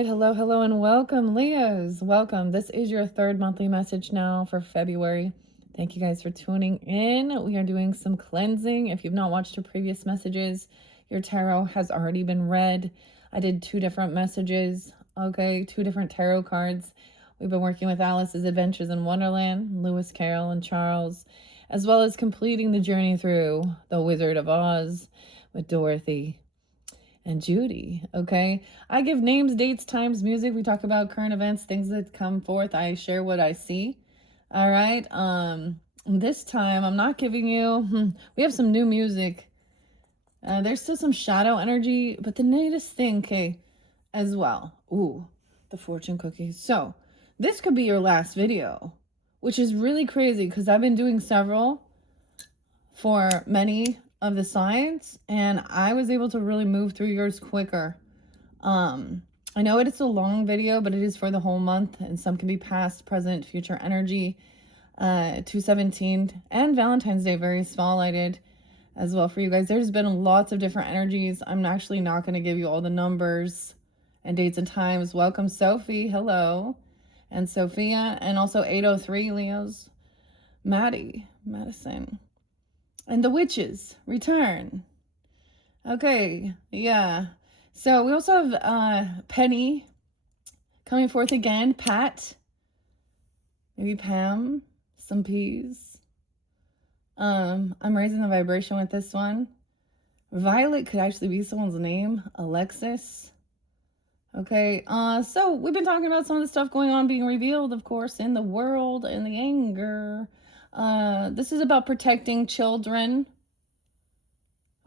right. Hello, hello, and welcome, Leos. Welcome. This is your third monthly message now for February. Thank you guys for tuning in. We are doing some cleansing. If you've not watched your previous messages, your tarot has already been read. I did 2 different messages, okay, 2 different tarot cards. We've been working with Alice's Adventures in Wonderland, Lewis Carroll, and Charles, as well as completing the journey through The Wizard of Oz with Dorothy and Judy, okay? I give names, dates, times, music. We talk about current events, things that come forth. I share what I see. All right. This time I'm not giving you, we have some new music. There's still some shadow energy, but the latest thing, okay, as well. Ooh, the fortune cookies. So this could be your last video, which is really crazy because I've been doing several for many of the signs, and I was able to really move through yours quicker. I know it's a long video, but it is for the whole month, and some can be past, present, future energy. 217 and Valentine's Day very spotlighted as well for you guys. There's been lots of different energies. I'm actually not going to give you all the numbers and dates and times. Welcome, Sophie. Hello. And Sophia, and also 803 Leos. Madison. And the witches return. Okay, yeah. So we also have Penny coming forth again. Pat. Maybe Pam. Some peas. I'm raising the vibration with this one. Violet could actually be someone's name. Alexis. Okay, so we've been talking about some of the stuff going on being revealed, of course, in the world and the anger. This is about protecting children.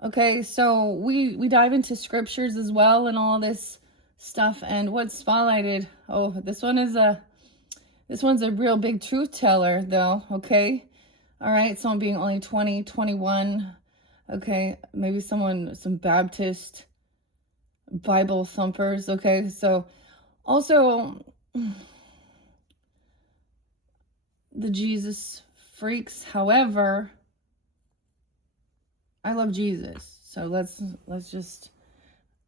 Okay, so we dive into scriptures as well and all this stuff. And what's spotlighted? Oh, this one's a real big truth teller, though. Okay, all right. Someone being only 20, 21. Okay, maybe some Baptist Bible thumpers. Okay, so also the Jesus freaks. However, I love Jesus, so let's just,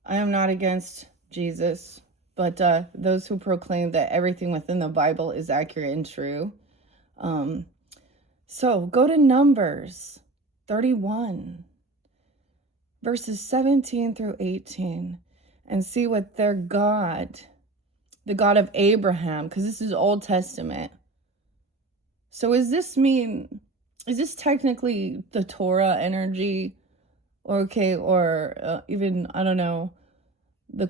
I am not against Jesus, but those who proclaim that everything within the Bible is accurate and true. So go to Numbers 31, verses 17 through 18, and see what their God, the God of Abraham, because this is Old Testament. So is this technically the Torah energy? Okay, or even, I don't know, the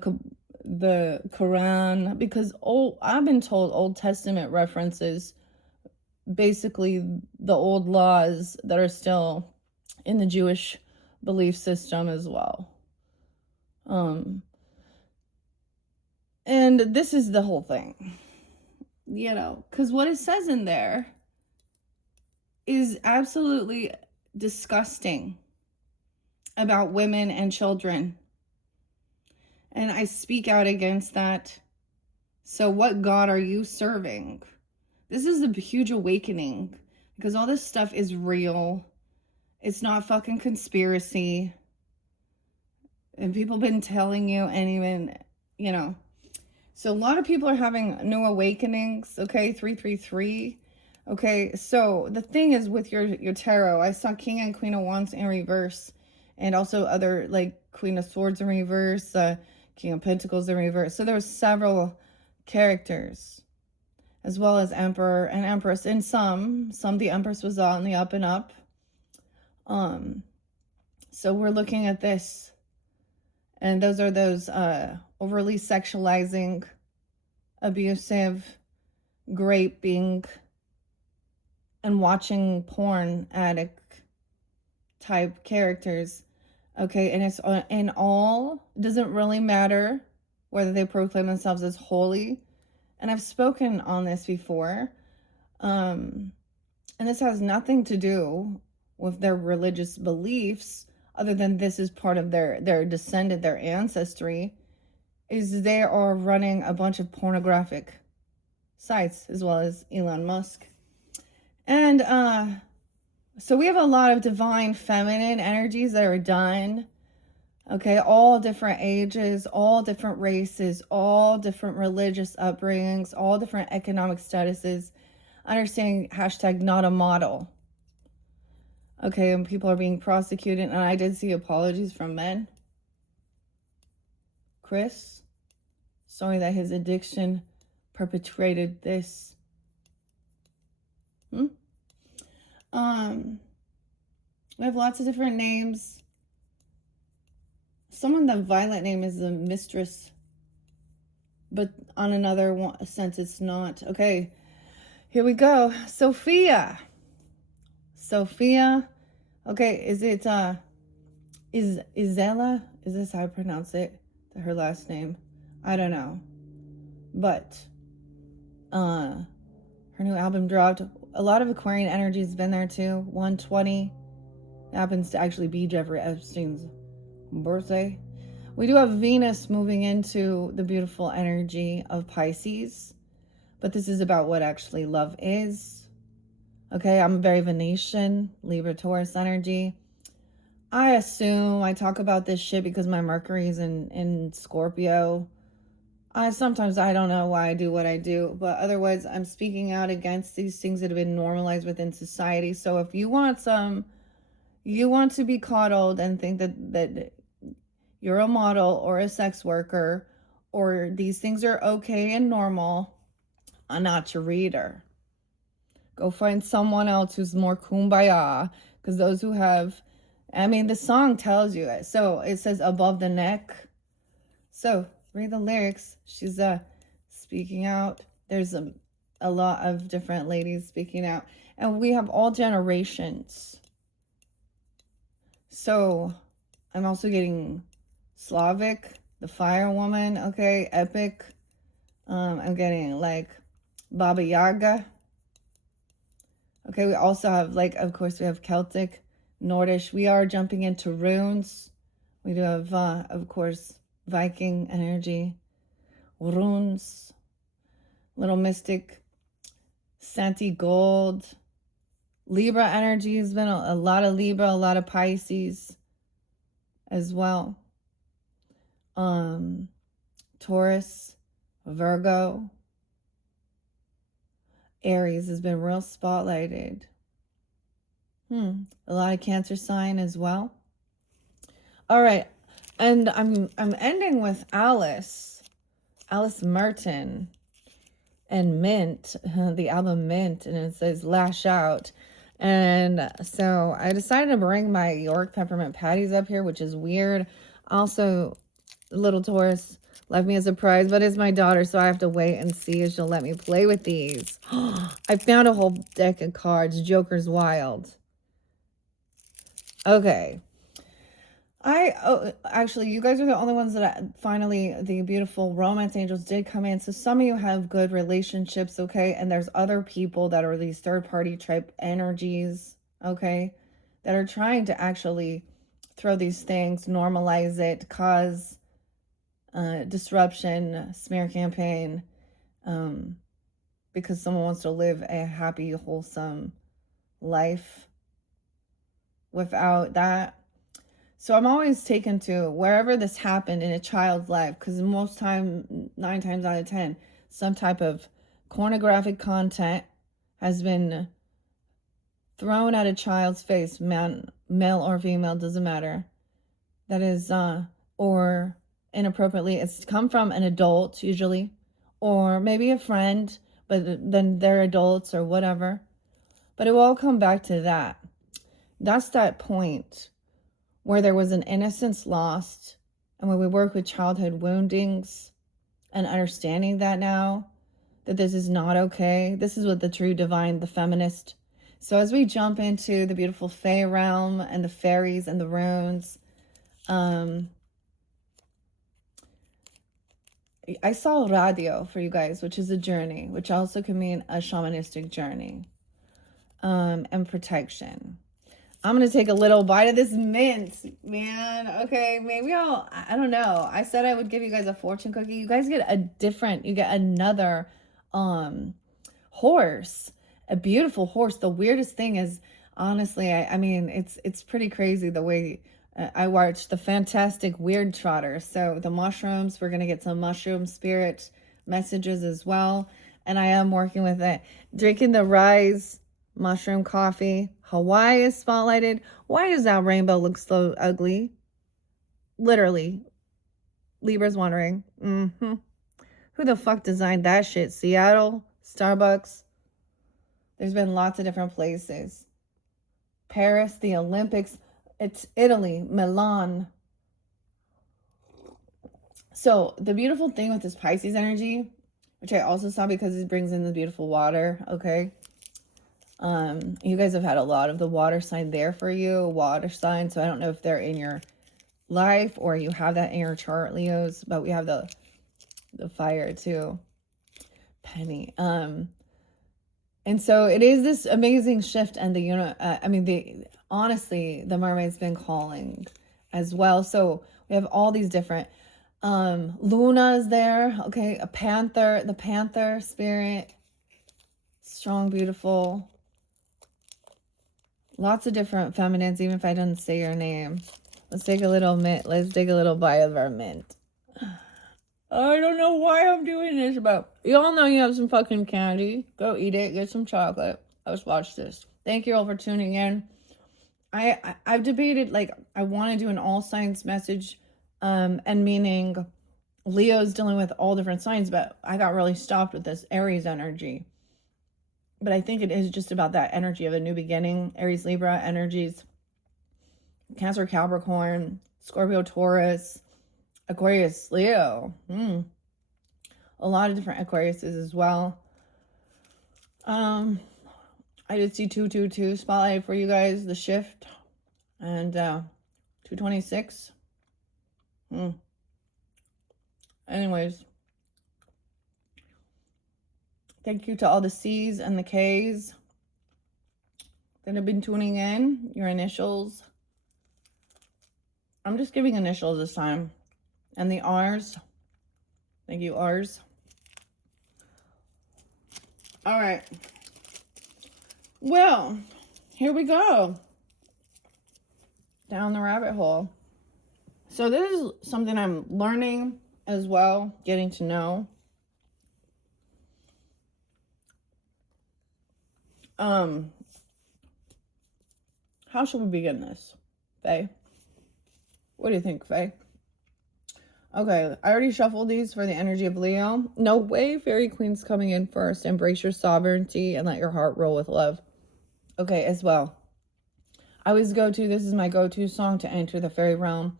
Quran? Because I've been told Old Testament references basically the old laws that are still in the Jewish belief system as well. And this is the whole thing, because what it says in there is absolutely disgusting about women and children. And I speak out against that. So what God are you serving? This is a huge awakening, because all this stuff is real. It's not fucking conspiracy. And people been telling you, and even, So a lot of people are having new awakenings, okay? 333. Okay, so the thing is with your tarot, I saw King and Queen of Wands in reverse, and also other, like Queen of Swords in reverse, King of Pentacles in reverse. So there were several characters, as well as Emperor and Empress. And some the Empress was on the up and up. So we're looking at this, and those are those overly sexualizing, abusive, raping, and watching porn addict type characters. Okay, and it's in all, it doesn't really matter whether they proclaim themselves as holy. And I've spoken on this before. And this has nothing to do with their religious beliefs, other than this is part of their descendant, their ancestry, is they are running a bunch of pornographic sites, as well as Elon Musk. And so we have a lot of divine feminine energies that are done Okay, all different ages, all different races, all different religious upbringings, all different economic statuses. Understanding hashtag not a model. Okay, and people are being prosecuted, and I did see apologies from men. Chris, sorry that his addiction perpetrated this. We have lots of different names. Someone the violent name is the mistress, but on another sense it's not. Okay, here we go. Sophia. Okay, is it Isella? Is this how I pronounce it? Her last name? I don't know. But her new album dropped. A lot of Aquarian energy has been there too. 120 happens to actually be Jeffrey Epstein's birthday. We do have Venus moving into the beautiful energy of Pisces, but this is about what actually love is. Okay, I'm very Venetian, Libra, Taurus energy. I assume I talk about this shit because my Mercury's in Scorpio. Sometimes I don't know why I do what I do, but otherwise I'm speaking out against these things that have been normalized within society. So if you want to be coddled and think that you're a model or a sex worker or these things are okay and normal, I'm not your reader. Go find someone else who's more kumbaya, because those who have, the song tells you it. So it says above the neck. So read the lyrics. She's speaking out. There's a lot of different ladies speaking out, and we have all generations. So I'm also getting Slavic, the fire woman, okay, epic. I'm getting like Baba Yaga. Okay, we also have, like, of course, we have Celtic, Nordish. We are jumping into runes. We do have, of course, Viking energy, runes, little mystic, Santi gold. Libra energy has been a lot of Libra, a lot of Pisces as well. Taurus, Virgo, Aries has been real spotlighted. A lot of Cancer sign as well. All right, and I'm ending with Alice Merton and Mint, the album Mint, and it says Lash Out. And so I decided to bring my York peppermint patties up here, which is weird. Also, little Taurus left me a surprise, but it's my daughter, so I have to wait and see if she'll let me play with these. I found a whole deck of cards. Joker's Wild. Okay. Actually, you guys are the only ones that finally, the beautiful romance angels did come in. So some of you have good relationships, okay? And there's other people that are these third-party type energies, okay? That are trying to actually throw these things, normalize it, cause disruption, smear campaign, because someone wants to live a happy, wholesome life without that. So I'm always taken to wherever this happened in a child's life, because most time, 9 times out of 10, some type of pornographic content has been thrown at a child's face, man, male or female, doesn't matter. That is, or inappropriately, it's come from an adult usually, or maybe a friend, but then they're adults or whatever. But it will all come back to that. That's that point where there was an innocence lost, and when we work with childhood woundings and understanding that now, that this is not okay. This is what the true divine, the feminist. So as we jump into the beautiful Fae realm and the fairies and the runes, I saw radio for you guys, which is a journey, which also can mean a shamanistic journey, and protection. I'm going to take a little bite of this mint, man. Okay, maybe I don't know. I said I would give you guys a fortune cookie. You guys get you get another horse, a beautiful horse. The weirdest thing is, honestly, I mean, it's pretty crazy the way I watched the fantastic Weird Trotter. So the mushrooms, we're going to get some mushroom spirit messages as well. And I am working with it. Drinking the Rise mushroom coffee. Hawaii is spotlighted. Why does that rainbow look so ugly? Literally. Libra's wondering. Who the fuck designed that shit? Seattle? Starbucks? There's been lots of different places. Paris, the Olympics. It's Italy, Milan. So the beautiful thing with this Pisces energy, which I also saw because it brings in the beautiful water, okay? You guys have had a lot of the water sign there for you, water sign. So I don't know if they're in your life or you have that in your chart, Leos, but we have the fire too. Penny. And so it is this amazing shift, and honestly, the mermaid's been calling as well. So we have all these different, Luna is there. Okay. The panther spirit, strong, beautiful, lots of different feminines, even if I don't say your name. Let's take a little bite of our mint. I don't know why I'm doing this, but you all know you have some fucking candy. Go eat it. Get some chocolate. Let's watch this. Thank you all for tuning in. I've debated, like, I want to do an all signs message, and meaning Leo's dealing with all different signs, but I got really stopped with this Aries energy. But I think it is just about that energy of a new beginning. Aries, Libra energies. Cancer, Capricorn, Scorpio, Taurus, Aquarius, Leo. A lot of different Aquariuses as well. I did see 222 spotlight for you guys, the shift, and 226. Anyways, thank you to all the C's and the K's that have been tuning in. Your initials. I'm just giving initials this time. And the R's. Thank you, R's. All right. Well, here we go. Down the rabbit hole. So this is something I'm learning as well, getting to know. How should we begin this, Faye? What do you think, Faye? Okay, I already shuffled these for the energy of Leo. No way, Fairy Queen's coming in first. Embrace your sovereignty and let your heart roll with love. Okay, as well. I always this is my go-to song to enter the fairy realm.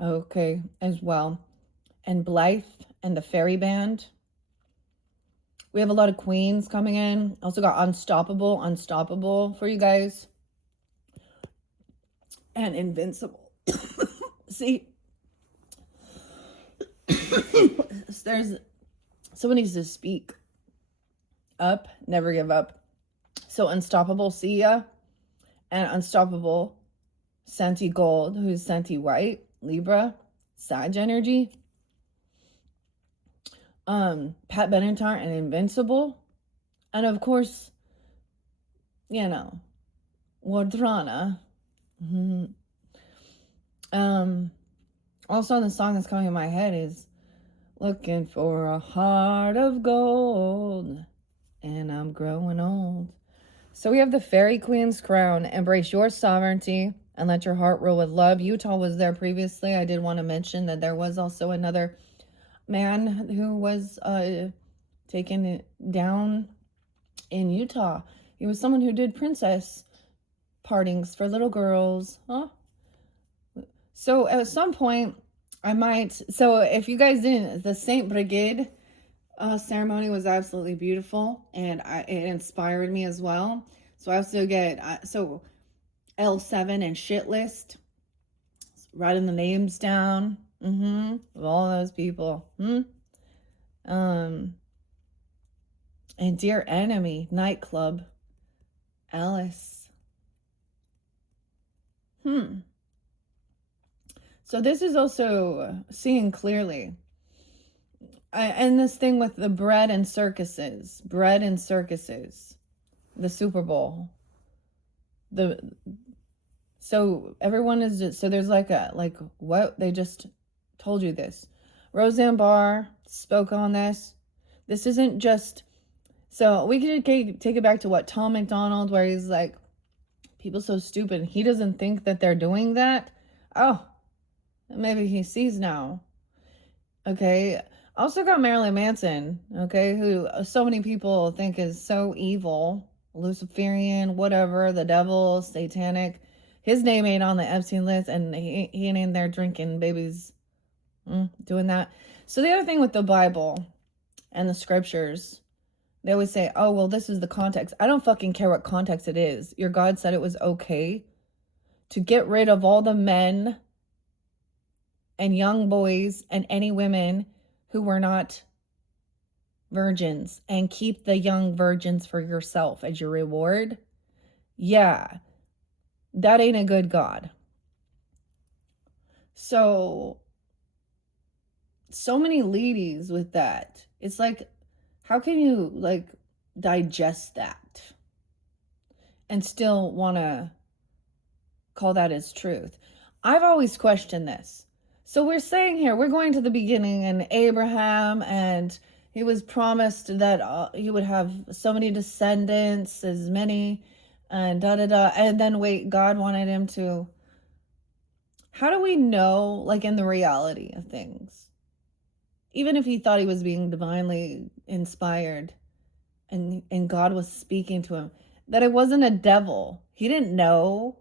Okay, as well. And Blythe and the Fairy Band. We have a lot of queens coming in. Also got Unstoppable for you guys. And Invincible. See, someone needs to speak up, never give up. So Unstoppable, see ya. And Unstoppable, Senti Gold, who's Senti White, Libra, Sag energy. Pat Benatar and Invincible. And of course, Wardrana. Also the song that's coming in my head is Looking for a Heart of Gold, and I'm growing old. So we have the Fairy Queen's crown. Embrace your sovereignty and let your heart roll with love. Utah was there previously. I did want to mention that there was also another man who was taken down in Utah. He was someone who did princess partings for little girls. So at some point, so if you guys didn't, the Saint Brigid ceremony was absolutely beautiful, and it inspired me as well. So I also get, L7 and Shit List, writing the names down, of all those people, and Dear Enemy, Nightclub, Alice, So this is also seeing clearly. And this thing with the bread and circuses, the Super Bowl, the So everyone is just, so there's like what? They just told you this. Roseanne Barr spoke on this. This isn't just, so we could take it back to what Tom McDonald, where he's like, people so stupid. He doesn't think that they're doing that. Oh, maybe he sees now. Okay. Also got Marilyn Manson, okay, who so many people think is so evil, Luciferian, whatever, the devil, satanic. His name ain't on the Epstein list, and he ain't in there drinking babies, doing that. So the other thing with the Bible and the scriptures, they always say, oh, well, this is the context. I don't fucking care what context it is. Your God said it was okay to get rid of all the men and young boys and any women who were not virgins and keep the young virgins for yourself as your reward. Yeah, that ain't a good God. So many ladies with that. It's like, how can you like digest that and still want to call that as truth? I've always questioned this. So we're saying here, we're going to the beginning and Abraham, and he was promised that he would have so many descendants, as many, and and then wait, God wanted him to. How do we know, like in the reality of things, even if he thought he was being divinely inspired and God was speaking to him, that it wasn't a devil? He didn't know.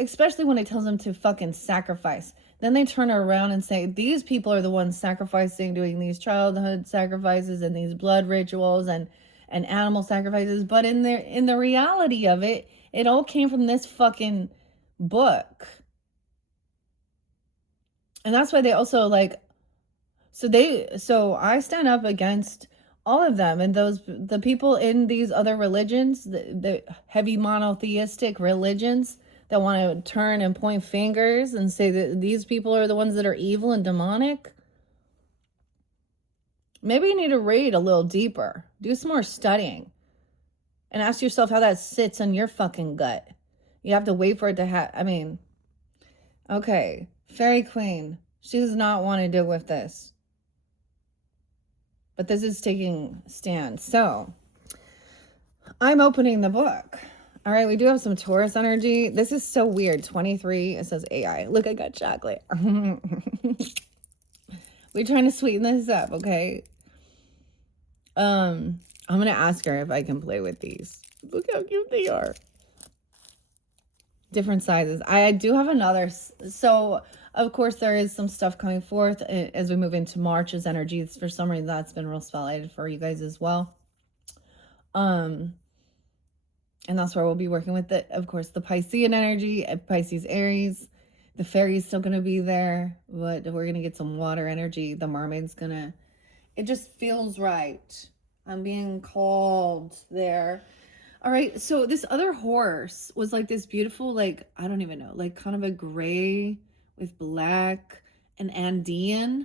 Especially when it tells them to fucking sacrifice. Then they turn around and say, these people are the ones sacrificing, doing these childhood sacrifices and these blood rituals and animal sacrifices. But in the reality of it, it all came from this fucking book. And that's why they also like, so I stand up against all of them and the people in these other religions, the heavy monotheistic religions, that want to turn and point fingers and say that these people are the ones that are evil and demonic. Maybe you need to read a little deeper, do some more studying, and ask yourself how that sits on your fucking gut. You have to wait for it to okay, Fairy Queen, she does not want to deal with this. But this is taking stand. So, I'm opening the book. All right, we do have some Taurus energy. This is so weird. 23, it says AI. Look, I got chocolate. We're trying to sweeten this up, okay? I'm going to ask her if I can play with these. Look how cute they are. Different sizes. I do have another. So, of course, there is some stuff coming forth as we move into March's energies. For some reason, that's been real spotlighted for you guys as well. And that's where we'll be working with it. Of course, the Piscean energy, Pisces, Aries. The Fairie's still going to be there, but we're going to get some water energy. The mermaid's going to, it just feels right. I'm being called there. All right, so this other horse was like this beautiful, like, I don't even know, like kind of a gray with black and Andean.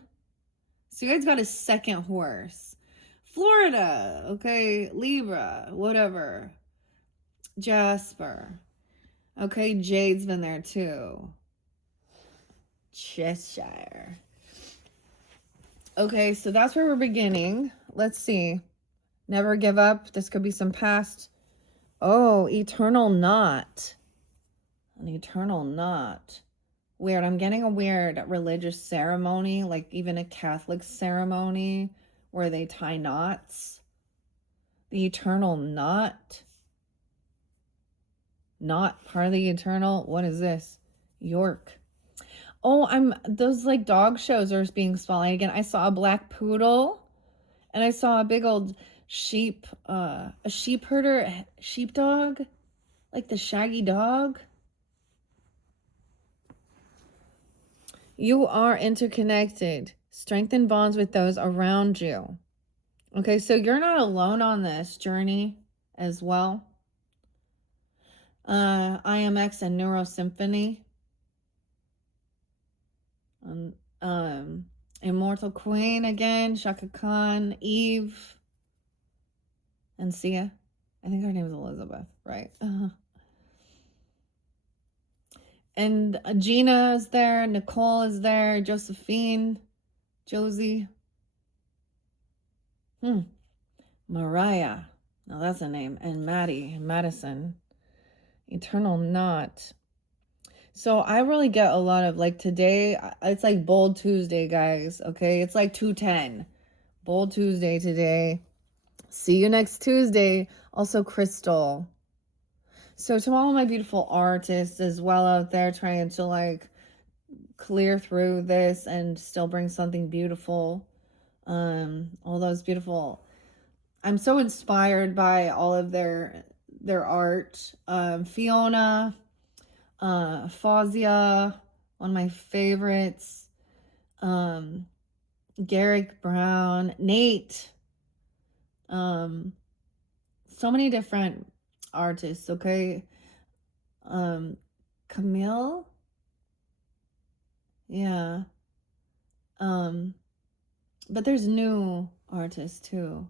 So you guys got a second horse. Florida, okay, Libra, whatever. Jasper. Okay, Jade's been there too. Cheshire. Okay, so that's where we're beginning. Let's see. Never give up. This could be some past. Oh, eternal knot. An eternal knot. Weird. I'm getting a weird religious ceremony, like even a Catholic ceremony where they tie knots. The eternal knot. Not part of the eternal. What is this? York. Oh, those like dog shows are being spotlighted again. I saw a black poodle and I saw a big old sheep, a sheep herder, sheepdog, like the shaggy dog. You are interconnected. Strengthen bonds with those around you. Okay, so you're not alone on this journey as well. IMX and Neurosymphony. Immortal Queen again, Shaka Khan, Eve, and Sia. I think her name is Elizabeth, right? And Gina is there. Nicole is there. Josephine. Josie. Mariah. Now that's a name. And Maddie. Madison. Eternal Knot. So I really get a lot of, like, today, it's like Bold Tuesday, guys. Okay. It's like 210. Bold Tuesday today. See you next Tuesday. Also, Crystal. So to all my beautiful artists as well out there trying to, like, clear through this and still bring something beautiful. All those beautiful. I'm so inspired by all of their art. Fiona, Fazia, one of my favorites. Garrick Brown, Nate. So many different artists, okay? Camille. Yeah. But there's new artists too.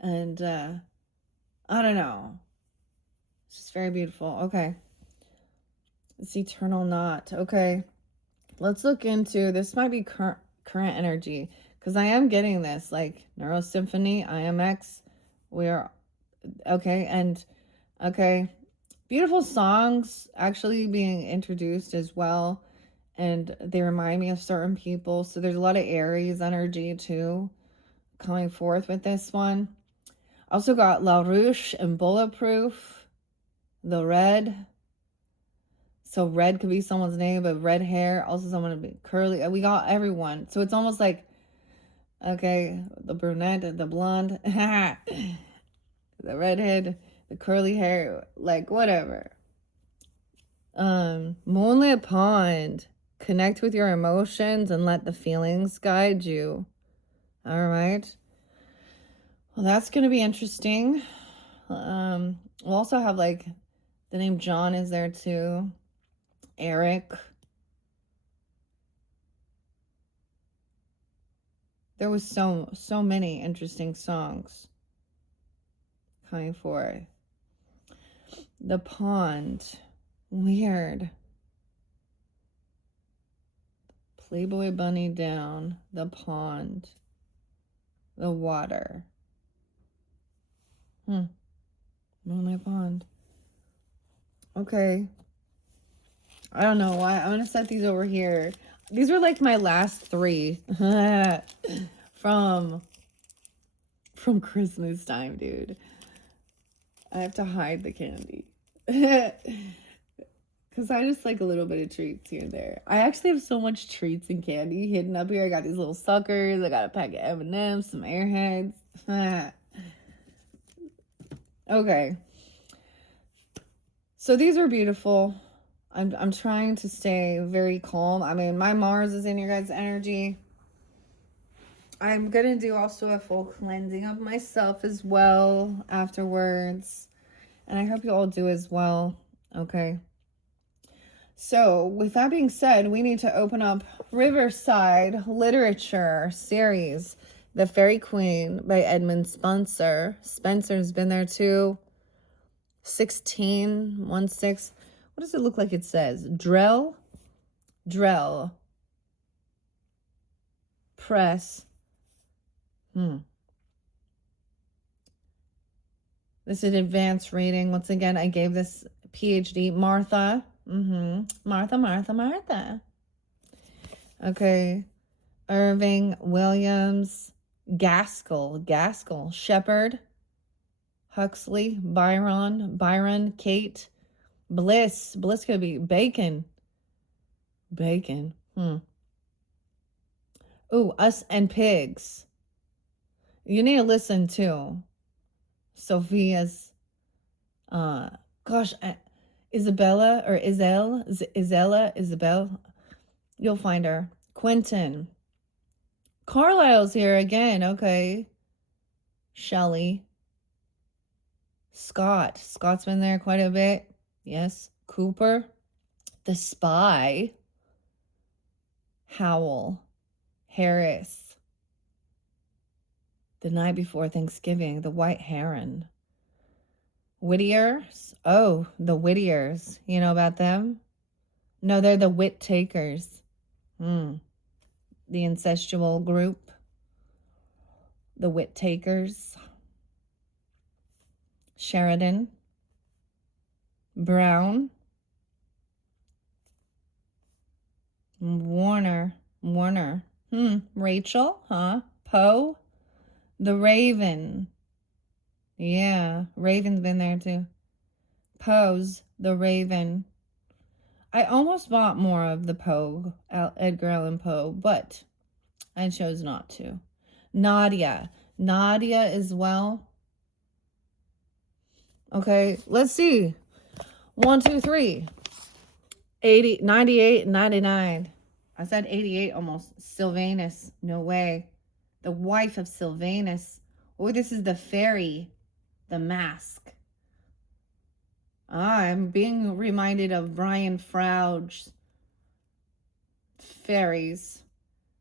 And I don't know. It's just very beautiful. Okay. It's Eternal Knot. Okay. Let's look into this. Might be current energy, because I am getting this, like Neuro Symphony, IMX. We are okay. And okay, beautiful songs actually being introduced as well, and they remind me of certain people. So there's a lot of Aries energy too coming forth with this one. Also got La Ruche and Bulletproof, the red. So red could be someone's name, but red hair, also someone to be curly. We got everyone. So it's almost like, okay, the brunette, the blonde, the redhead, the curly hair, like whatever. Moonlit Pond. Connect with your emotions and let the feelings guide you. All right. Well, that's going to be interesting. We'll also have, like, the name John is there too. Eric. There was so many interesting songs coming forth. The Pond. Weird. Playboy Bunny down. The Pond. The water. Moonlight Pond. Okay. I don't know why. I'm gonna set these over here. These were like my last 3 from Christmas time, dude. I have to hide the candy. Because I just like a little bit of treats here and there. I actually have so much treats and candy hidden up here. I got these little suckers. I got a pack of M&M's, some Airheads. Okay. So these are beautiful. I'm trying to stay very calm. I mean, my Mars is in your guys' energy. I'm going to do also a full cleansing of myself as well afterwards. And I hope you all do as well. Okay. So with that being said, we need to open up Riverside Literature series, The Fairy Queen by Edmund Spencer. Spencer's been there too. 16. What does it look like it says? Drell Press. This is advanced reading. Once again, I gave this PhD. Martha. Martha. Okay. Irving Williams. Gaskell. Shepard. Huxley. Byron. Kate. Bliss could be Bacon. Ooh, Us and Pigs. You need to listen too. Sophia's, Isabella or Isabel. You'll find her. Quentin. Carlisle's here again. Okay. Shelley. Scott's been there quite a bit. Yes. Cooper. The Spy. Howell. Harris. The Night Before Thanksgiving. The White Heron. Whittiers. Oh, the Whittiers. You know about them? No, they're the Whit Takers. The incestual group. The Whit Takers. Sheridan. Brown. Warner. Rachel, huh? Poe. The Raven. Yeah, Raven's been there too. Poe's The Raven. I almost bought more of the Poe, Edgar Allan Poe, but I chose not to. Nadia. Nadia as well. Okay, let's see. 1, 2, 3. 80, 98, 99. I said 88 almost. Sylvanus. No way. The wife of Sylvanus. Oh, this is the Fairie. The Mask. I'm being reminded of Brian Froud's Fairies.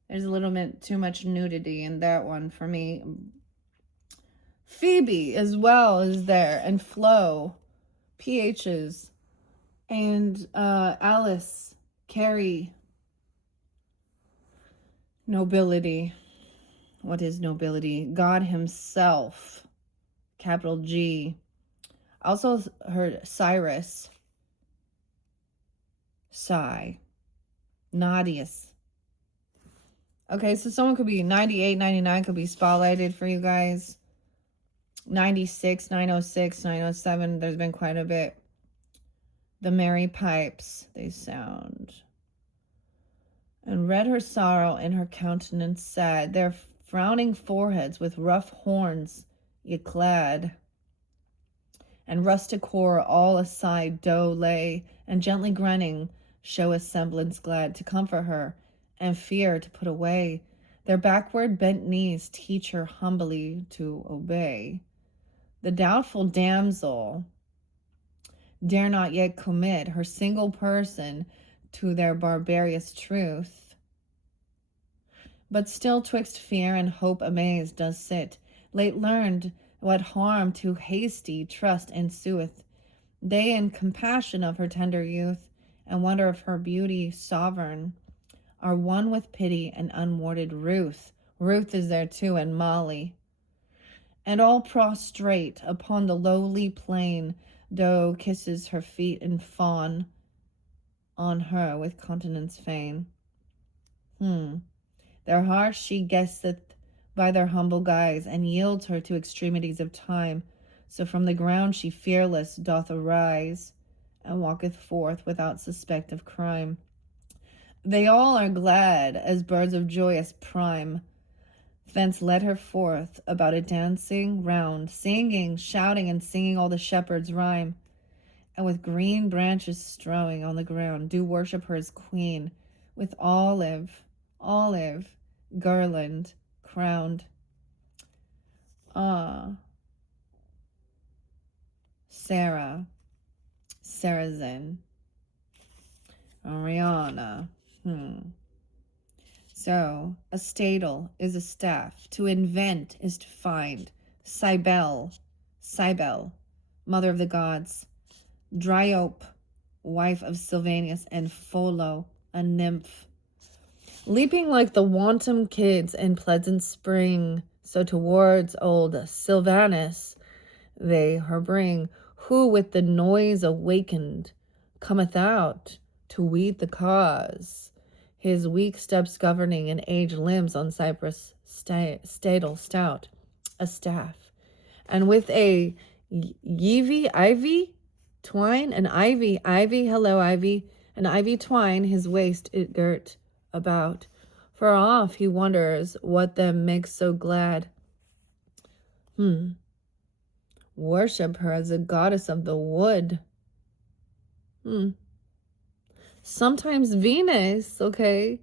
There's a little bit too much nudity in that one for me. Phoebe as well is there, and Flo, PHs, and Alice, Carrie. Nobility. What is nobility? God himself, capital G. I also heard Cyrus, Psy, Nadius. Okay, so someone could be 98, 99 could be spotlighted for you guys. 96, 906, 907, there's been quite a bit. The Merry Pipes, they sound. And read her sorrow in her countenance sad, their frowning foreheads with rough horns ye clad. And rustic horror all aside doe lay, and gently grunting show a semblance glad to comfort her, and fear to put away. Their backward bent knees teach her humbly to obey. The doubtful damsel dare not yet commit her single person to their barbarous truth, but still twixt fear and hope amazed does sit, late learned what harm to hasty trust ensueth. They in compassion of her tender youth, and wonder of her beauty sovereign, are one with pity and unwarded Ruth. Ruth is there too, and Molly. And all prostrate upon the lowly plain, doe kisses her feet and fawn on her with countenance fain. Their hearts she guesseth by their humble guise, and yields her to extremities of time. So from the ground she fearless doth arise, and walketh forth without suspect of crime. They all are glad as birds of joyous prime. Thence led her forth about a dancing round, singing, shouting, and singing all the shepherds' rhyme, and with green branches strowing on the ground, do worship her as queen, with olive garland crowned. Sarah, Sarazin, Ariana. So, a stadle is a staff. To invent is to find. Cybele, mother of the gods. Dryope, wife of Sylvanus, and Pholo, a nymph. Leaping like the wanton kids in pleasant spring, so towards old Sylvanus they her bring, who with the noise awakened cometh out to weed the cause, his weak steps governing and aged limbs on cypress stadle stout, a staff, and with a ivy twine, an ivy, hello ivy, an ivy twine his waist it girt about. Far off he wonders what them makes so glad. Worship her as a goddess of the wood. Sometimes Venus, okay?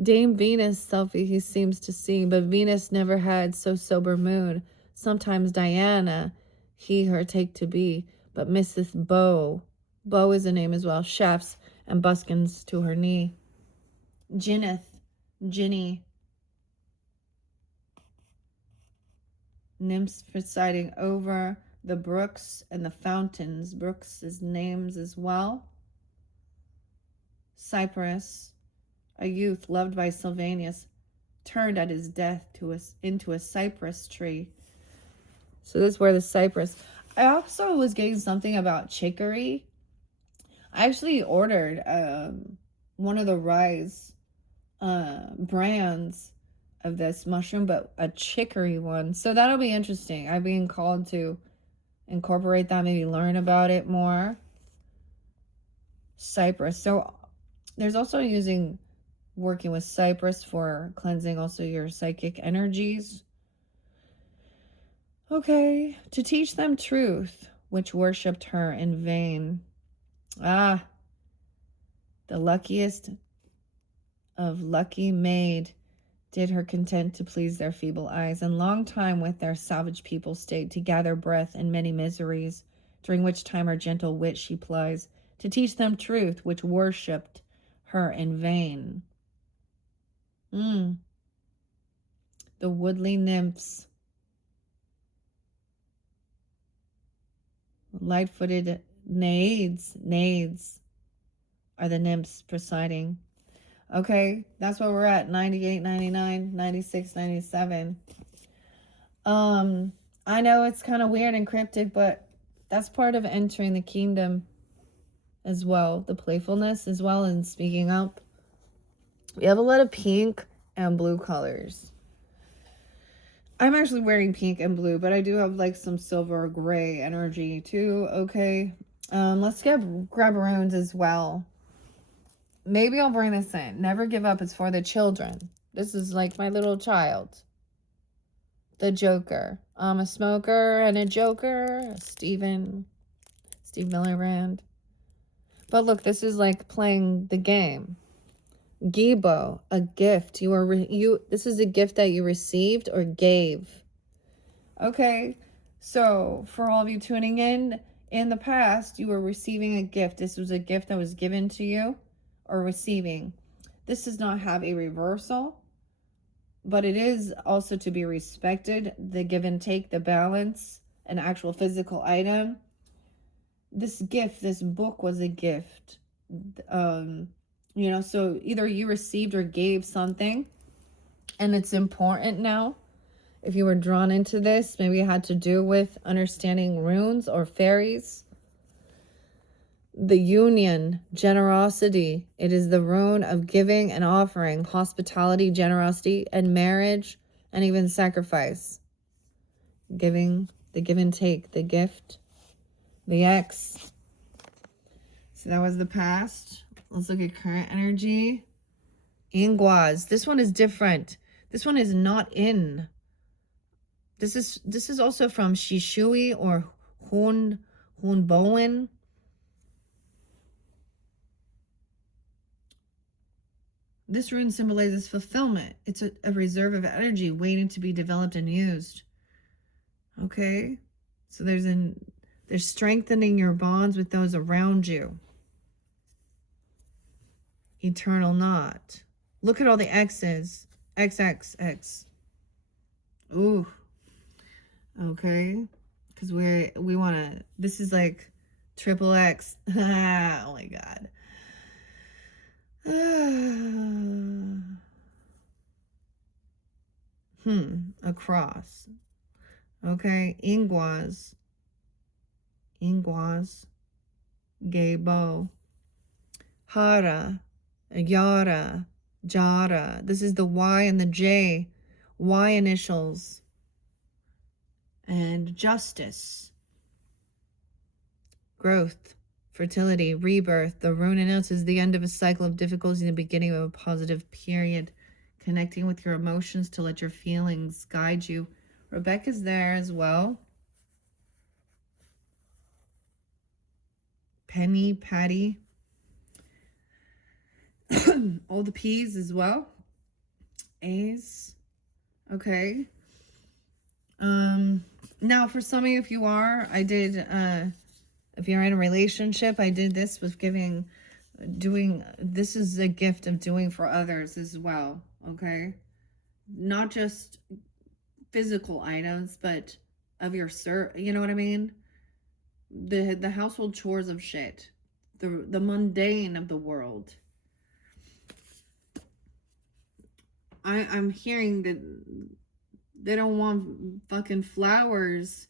Dame Venus selfie he seems to see, but Venus never had so sober mood. Sometimes Diana, he her take to be, but Mrs. Bow is a name as well, shafts and buskins to her knee. Ginny, nymphs presiding over the brooks and the fountains. Brooks' names as well. Cyprus, a youth loved by Sylvanus, turned at his death into a cypress tree. So this is where the cypress. I also was getting something about chicory. I actually ordered one of the Rise brands of this mushroom, but a chicory one. So that'll be interesting. I'm being called to incorporate that, maybe learn about it more. Cypress. So there's also working with cypress for cleansing also your psychic energies. Okay, to teach them truth, which worshipped her in vain. The luckiest of lucky maid did her content to please their feeble eyes, and long time with their savage people stayed to gather breath in many miseries, during which time her gentle wit she plies, to teach them truth, which worshipped her in vain. The woodly nymphs, light-footed naiads are the nymphs presiding. Okay, that's where we're at. 98, 99, 96, 97. I know it's kind of weird and cryptic, but that's part of entering the kingdom as well. The playfulness as well, and speaking up. We have a lot of pink and blue colors. I'm actually wearing pink and blue, but I do have like some silver gray energy too. Okay, let's grab runes as well. Maybe I'll bring this in. Never give up. It's for the children. This is like my little child. The Joker. I'm a smoker and a joker. Steve Millerand. But look, this is like playing the game. Gibo, a gift. This is a gift that you received or gave. Okay, so for all of you tuning in the past, you were receiving a gift. This was a gift that was given to you or receiving. This does not have a reversal, but it is also to be respected. The give and take, the balance, an actual physical item. This gift, this book was a gift. So either you received or gave something, and it's important now. If you were drawn into this, maybe it had to do with understanding runes or fairies. The union, generosity. It is the rune of giving and offering, hospitality, generosity, and marriage, and even sacrifice. Giving, the give and take, the gift, the X. So that was the past. Let's look at current energy. Ingwaz. This one is different. This one is not in. This is also from Shishui or Hunbowen. This rune symbolizes fulfillment. It's a reserve of energy waiting to be developed and used. Okay? So there's strengthening your bonds with those around you. Eternal knot. Look at all the X's. XXX. Ooh. Okay? Because we want to... This is like triple X. Oh my God. A cross. Okay, Ingwaz, Gabo, Hara, Yara, Jara. This is the Y and the J, Y initials. And justice, growth, fertility, rebirth. The rune announces the end of a cycle of difficulty and the beginning of a positive period. Connecting with your emotions to let your feelings guide you. Rebecca's there as well. Penny, Patty. All the P's as well. A's. Okay. Now for some of you, if you're in a relationship, I did this with this is a gift of doing for others as well. Okay. Not just physical items, but of your you know what I mean? the household chores of shit, the mundane of the world. I'm hearing that they don't want fucking flowers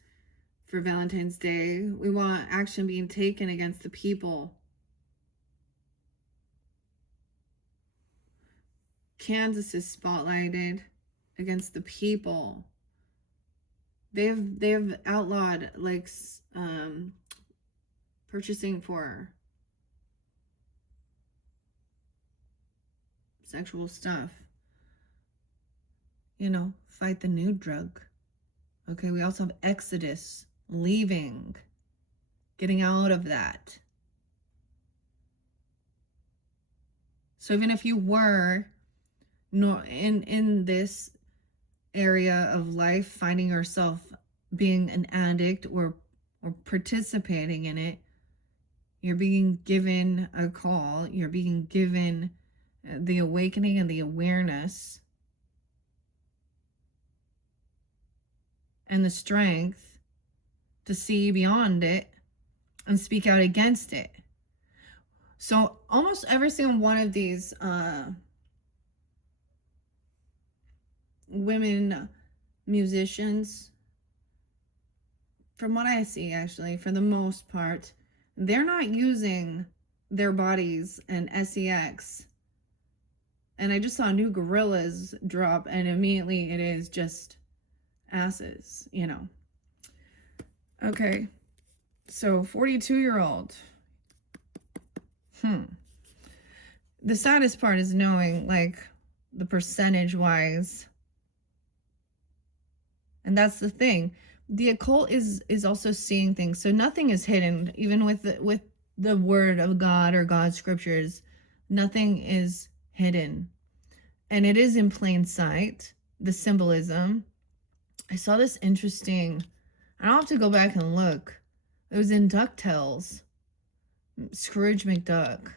for Valentine's Day. We want action being taken against the people. Kansas is spotlighted against the people. They've outlawed like purchasing for sexual stuff. You know, fight the new drug. Okay, we also have Exodus, leaving, getting out of that. So even if you were in this area of life, finding yourself being an addict or participating in it, you're being given a call, you're being given the awakening and the awareness and the strength to see beyond it and speak out against it. So almost every single one of these women musicians, from what I see, actually, for the most part, they're not using their bodies and sex. And I just saw new Gorillas drop, and immediately it is just asses, you know. Okay, so 42-year-old. The saddest part is knowing, like, the percentage wise. And that's the thing. The occult is also seeing things. So nothing is hidden, even with the word of God or God's scriptures. Nothing is hidden. And it is in plain sight, the symbolism. I saw this interesting, I'll have to go back and look. It was in DuckTales, Scrooge McDuck.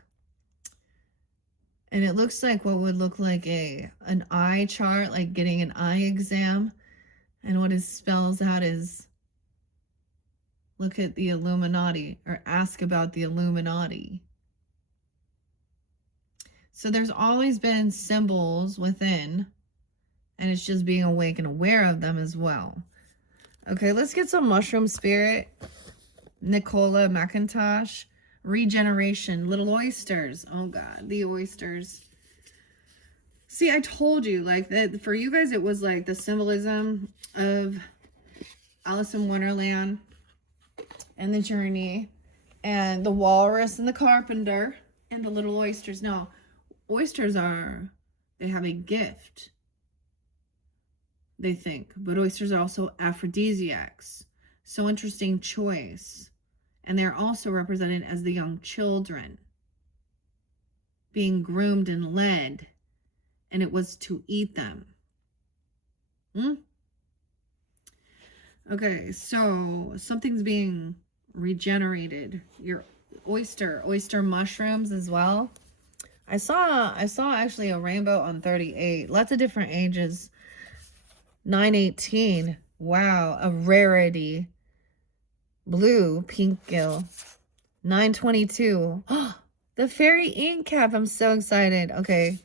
And it looks like what would look like an eye chart, like getting an eye exam. And what it spells out is, look at the Illuminati, or ask about the Illuminati. So there's always been symbols within, and it's just being awake and aware of them as well. Okay, let's get some mushroom spirit. Nicola McIntosh. Regeneration. Little oysters. Oh God, the oysters. See, I told you, like, that for you guys, it was like the symbolism of Alice in Wonderland and the journey and the walrus and the carpenter and the little oysters. No, oysters they have a gift, they think, but oysters are also aphrodisiacs. So interesting choice. And they're also represented as the young children being groomed and led, and it was to eat them. Okay, so something's being regenerated. Your oyster mushrooms as well. I saw actually a rainbow on 38. Lots of different ages. 918. Wow, a rarity. Blue pink gill. 922. The Fairie ink cap. I'm so excited. Okay,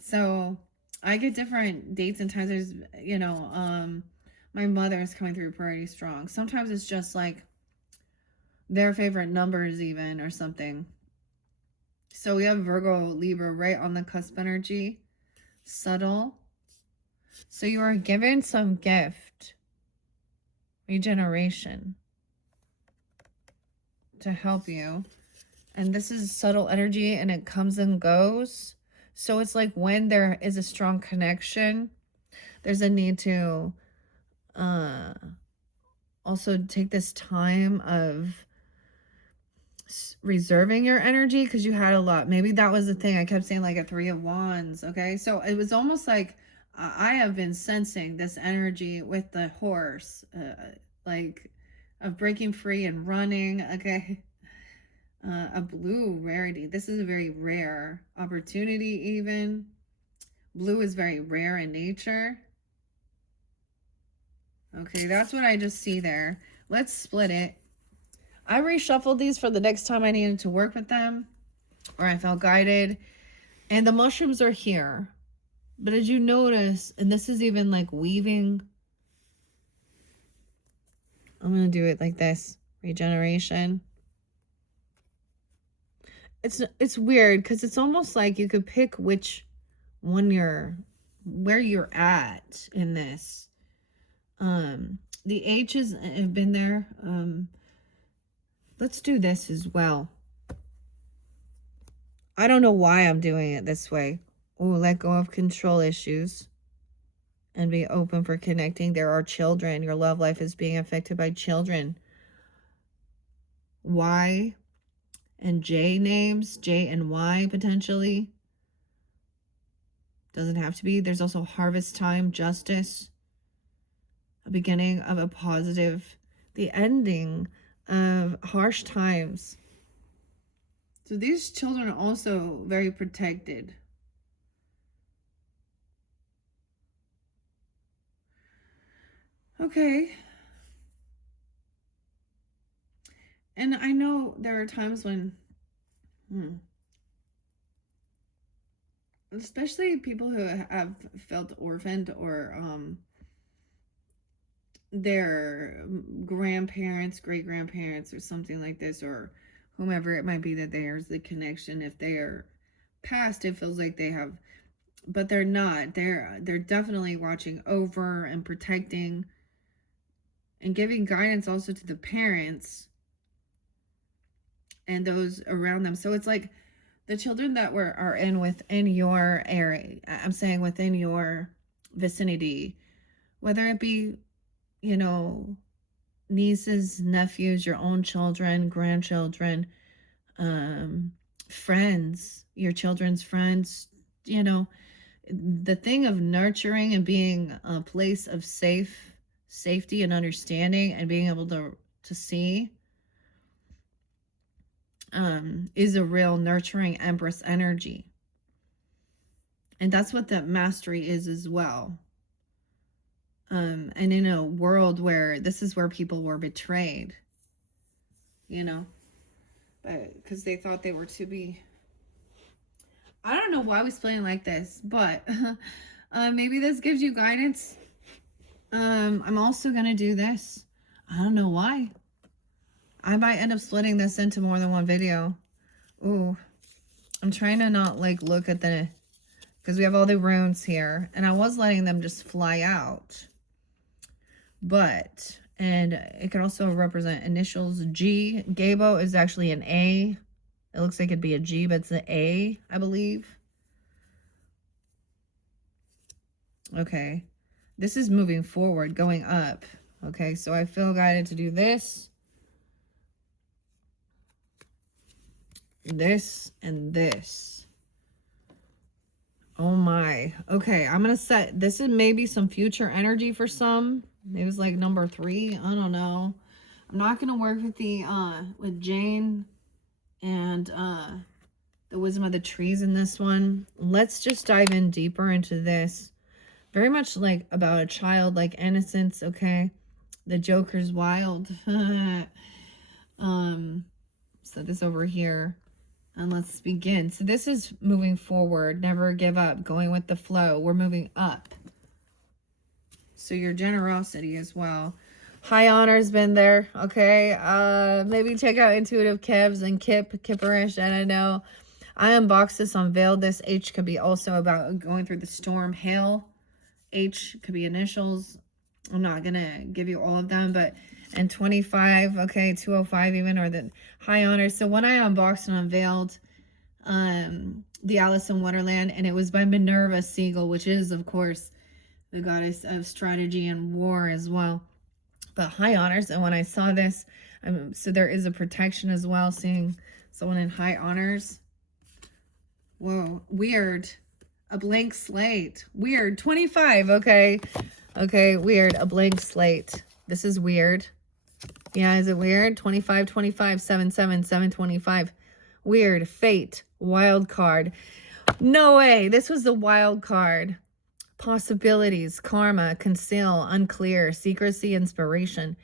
so I get different dates and times. There's, you know, my mother is coming through pretty strong. Sometimes it's just like their favorite numbers even, or something. So we have Virgo, Libra right on the cusp energy. Subtle. So you are given some gift. Regeneration. To help you. And this is subtle energy, and it comes and goes. So it's like when there is a strong connection, there's a need to also take this time of reserving your energy, because you had a lot. Maybe that was the thing. I kept saying like a 3 of Wands. Okay, so it was almost like I have been sensing this energy with the horse, like of breaking free and running. Okay, a blue rarity. This is a very rare opportunity. Even blue is very rare in nature. Okay, that's what I just see there. Let's split it. I reshuffled these for the next time I needed to work with them or I felt guided. And the mushrooms are here. But as you notice, and this is even like weaving. I'm going to do it like this. Regeneration. It's weird because it's almost like you could pick which one where you're at in this. The H's have been there. Let's do this as well. I don't know why I'm doing it this way. Oh, let go of control issues and be open for connecting. There are children. Your love life is being affected by children. Y and J names, J and Y potentially. Doesn't have to be. There's also harvest time, justice, a beginning of a positive, the ending of harsh times. So these children are also very protected. Okay. And I know there are times when, especially people who have felt orphaned or their grandparents, great-grandparents or something like this, or whomever it might be that there's the connection. If they are past, it feels like they have, but they're not. They're definitely watching over and protecting and giving guidance also to the parents and those around them. So it's like the children that are within your area, I'm saying within your vicinity, whether it be, you know, nieces, nephews, your own children, grandchildren, friends, your children's friends, you know, the thing of nurturing and being a place of safety and understanding and being able to see is a real nurturing Empress energy. And that's what that mastery is as well. And in a world where this is where people were betrayed, you know, but because they thought they were to be, I don't know why I was playing like this, but maybe this gives you guidance. I'm also going to do this. I don't know why. I might end up splitting this into more than one video. Ooh, I'm trying to not like look at the, because we have all the runes here and I was letting them just fly out. But, and it could also represent initials. G, Gabo is actually an A. It looks like it'd be a G, but it's an A, I believe. Okay. This is moving forward, going up. Okay, so I feel guided to do this. This and this. Oh my. Okay, I'm going to set, this is maybe some future energy for some. It was like number 3. I don't know. I'm not going to work with the, with Jane and, the wisdom of the trees in this one. Let's just dive in deeper into this. Very much like about a child, like innocence, okay? The Joker's wild. So this over here. And let's begin. So this is moving forward. Never give up. Going with the flow. We're moving up. So your generosity as well. High honor's been there. Okay. Maybe check out Intuitive Kevs and Kipperish. I don't know. I unboxed this, unveiled this. H could be also about going through the storm. Hail. H could be initials. I'm not going to give you all of them, but, and 25, okay, 205 even, or the high honors. So when I unboxed and unveiled the Alice in Wonderland, and it was by Minerva Siegel, which is, of course, the goddess of strategy and war as well. But high honors, and when I saw this, so there is a protection as well, seeing someone in high honors. Whoa, weird. A blank slate. Weird. 25, okay. Okay, weird. A blank slate. This is weird. Yeah, is it weird? 25, 25, 7, 7, 7, 25. Weird. Fate. Wild card. No way. This was the wild card. Possibilities. Karma. Conceal. Unclear. Secrecy. Inspiration.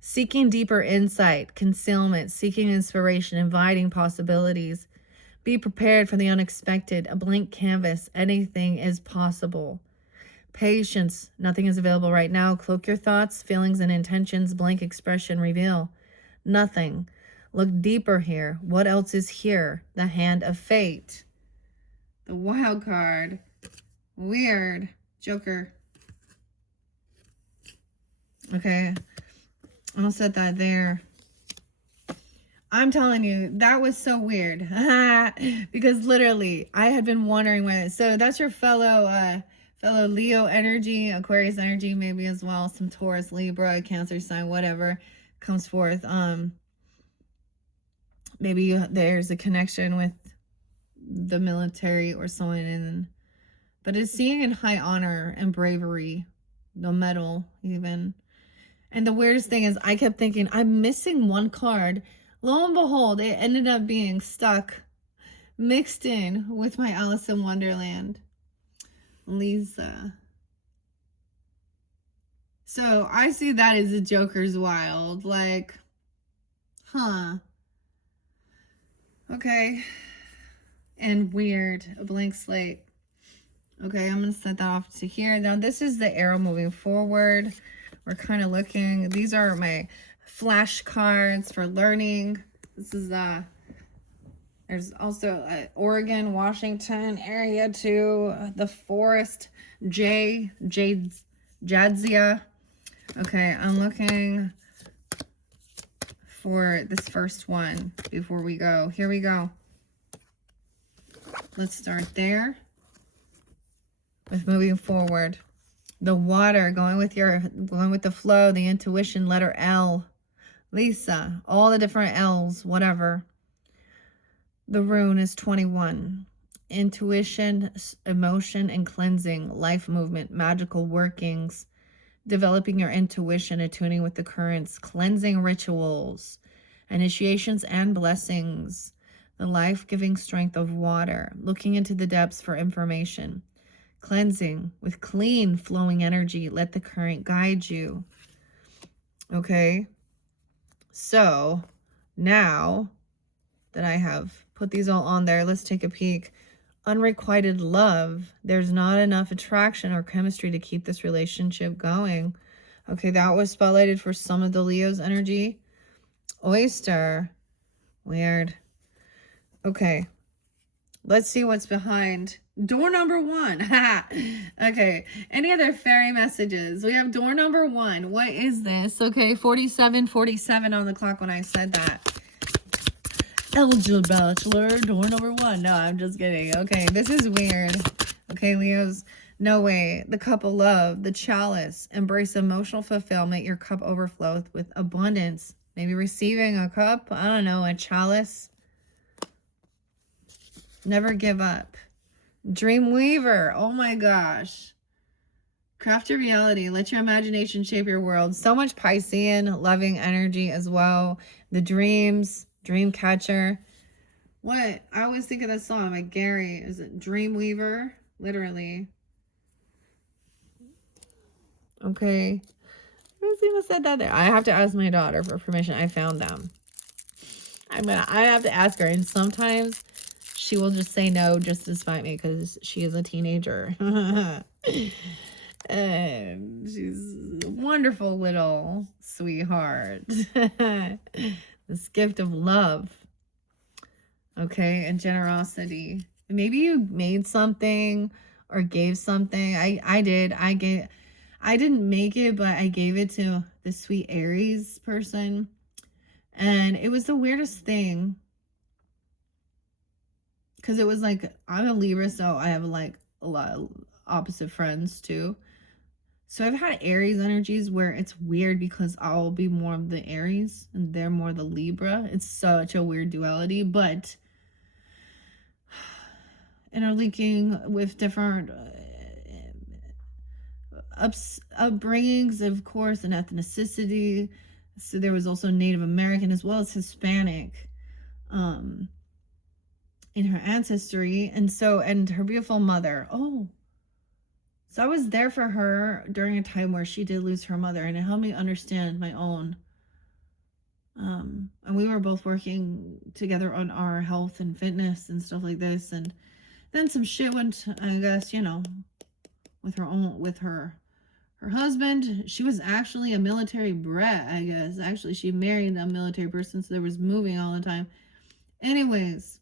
Seeking deeper insight, concealment, seeking inspiration, inviting possibilities. Be prepared for the unexpected, a blank canvas, anything is possible. Patience, nothing is available right now. Cloak your thoughts, feelings, and intentions, blank expression, reveal. Nothing. Look deeper here. What else is here? The hand of fate. The wild card. Weird. Joker. Okay. I'll set that there. I'm telling you, that was so weird. Because literally, I had been wondering when. So that's your fellow Leo energy, Aquarius energy, maybe as well. Some Taurus, Libra, Cancer sign, whatever comes forth. Maybe there's a connection with the military or someone but it's seeing in high honor and bravery, the medal even. And the weirdest thing is I kept thinking, I'm missing one card. Lo and behold, it ended up being stuck, mixed in with my Alice in Wonderland. Lisa. So I see that as the Joker's wild. Like, huh. Okay. And weird. A blank slate. Okay, I'm going to set that off to here. Now, this is the arrow moving forward. We're kind of looking. These are my flashcards for learning. This is there's also Oregon, Washington area too. The forest, Jadzia. Okay, I'm looking for this first one before we go. Here we go. Let's start there with moving forward. The water, going with the flow, the intuition, letter L. Lisa, all the different L's, whatever. The rune is 21. Intuition, emotion, and cleansing, life movement, magical workings, developing your intuition, attuning with the currents, cleansing rituals, initiations and blessings, the life-giving strength of water, looking into the depths for information, cleansing with clean flowing energy. Let the current guide you. Okay. So now that I have put these all on there, let's take a peek. Unrequited love. There's not enough attraction or chemistry to keep this relationship going. Okay, that was spotlighted for some of the Leo's energy. Oyster. Weird. Okay. Let's see what's behind door number 1. Okay. Any other fairy messages? We have door number 1. What is this? Okay. 47:47 on the clock when I said that. Eligible Bachelor, door number 1. No, I'm just kidding. Okay. This is weird. Okay, Leos. No way. The cup of love, the chalice, embrace emotional fulfillment. Your cup overflows with abundance. Maybe receiving a cup. I don't know, a chalice. Never give up. Dream weaver. Oh my gosh. Craft your reality. Let your imagination shape your world. So much Piscean loving energy as well. The dreams. Dream catcher. What? I always think of that song. Like Gary. Is it Dream Weaver? Literally. Okay. I even said that there. I have to ask my daughter for permission. I found them. I have to ask her. And sometimes she will just say no just to spite me because she is a teenager. And she's a wonderful little sweetheart. This gift of love. Okay, and generosity. Maybe you made something or gave something. I did. I didn't make it, but I gave it to the sweet Aries person. And it was the weirdest thing. Because it was like, I'm a Libra, so I have like a lot of opposite friends too. So I've had Aries energies where it's weird because I'll be more of the Aries and they're more the Libra. It's such a weird duality, but interlinking with different upbringings, of course, and ethnicity. So there was also Native American as well as Hispanic in her ancestry. And her beautiful mother. Oh, so I was there for her during a time where she did lose her mother, and it helped me understand my own And we were both working together on our health and fitness and stuff like this. And then some shit went, I guess, you know, with her husband. She was actually a military brat, I guess. Actually, she married a military person, so there was moving all the time. Anyways,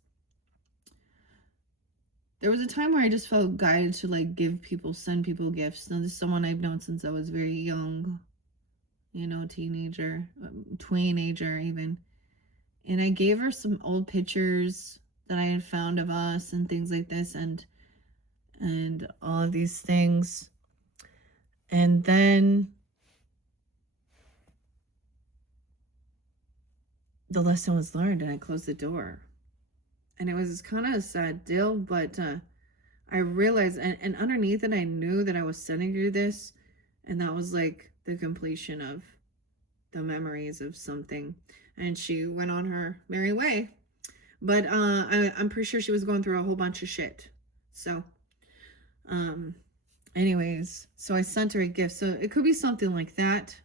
there was a time where I just felt guided to like send people gifts. Now, this is someone I've known since I was very young, you know, teenager, tweenager even. And I gave her some old pictures that I had found of us and things like this, and all of these things. And then the lesson was learned, and I closed the door. And it was kind of a sad deal, but I realized, and underneath it, I knew that I was sending her this, and that was like the completion of the memories of something. And she went on her merry way. But I'm pretty sure she was going through a whole bunch of shit. So, anyways, so I sent her a gift. So it could be something like that,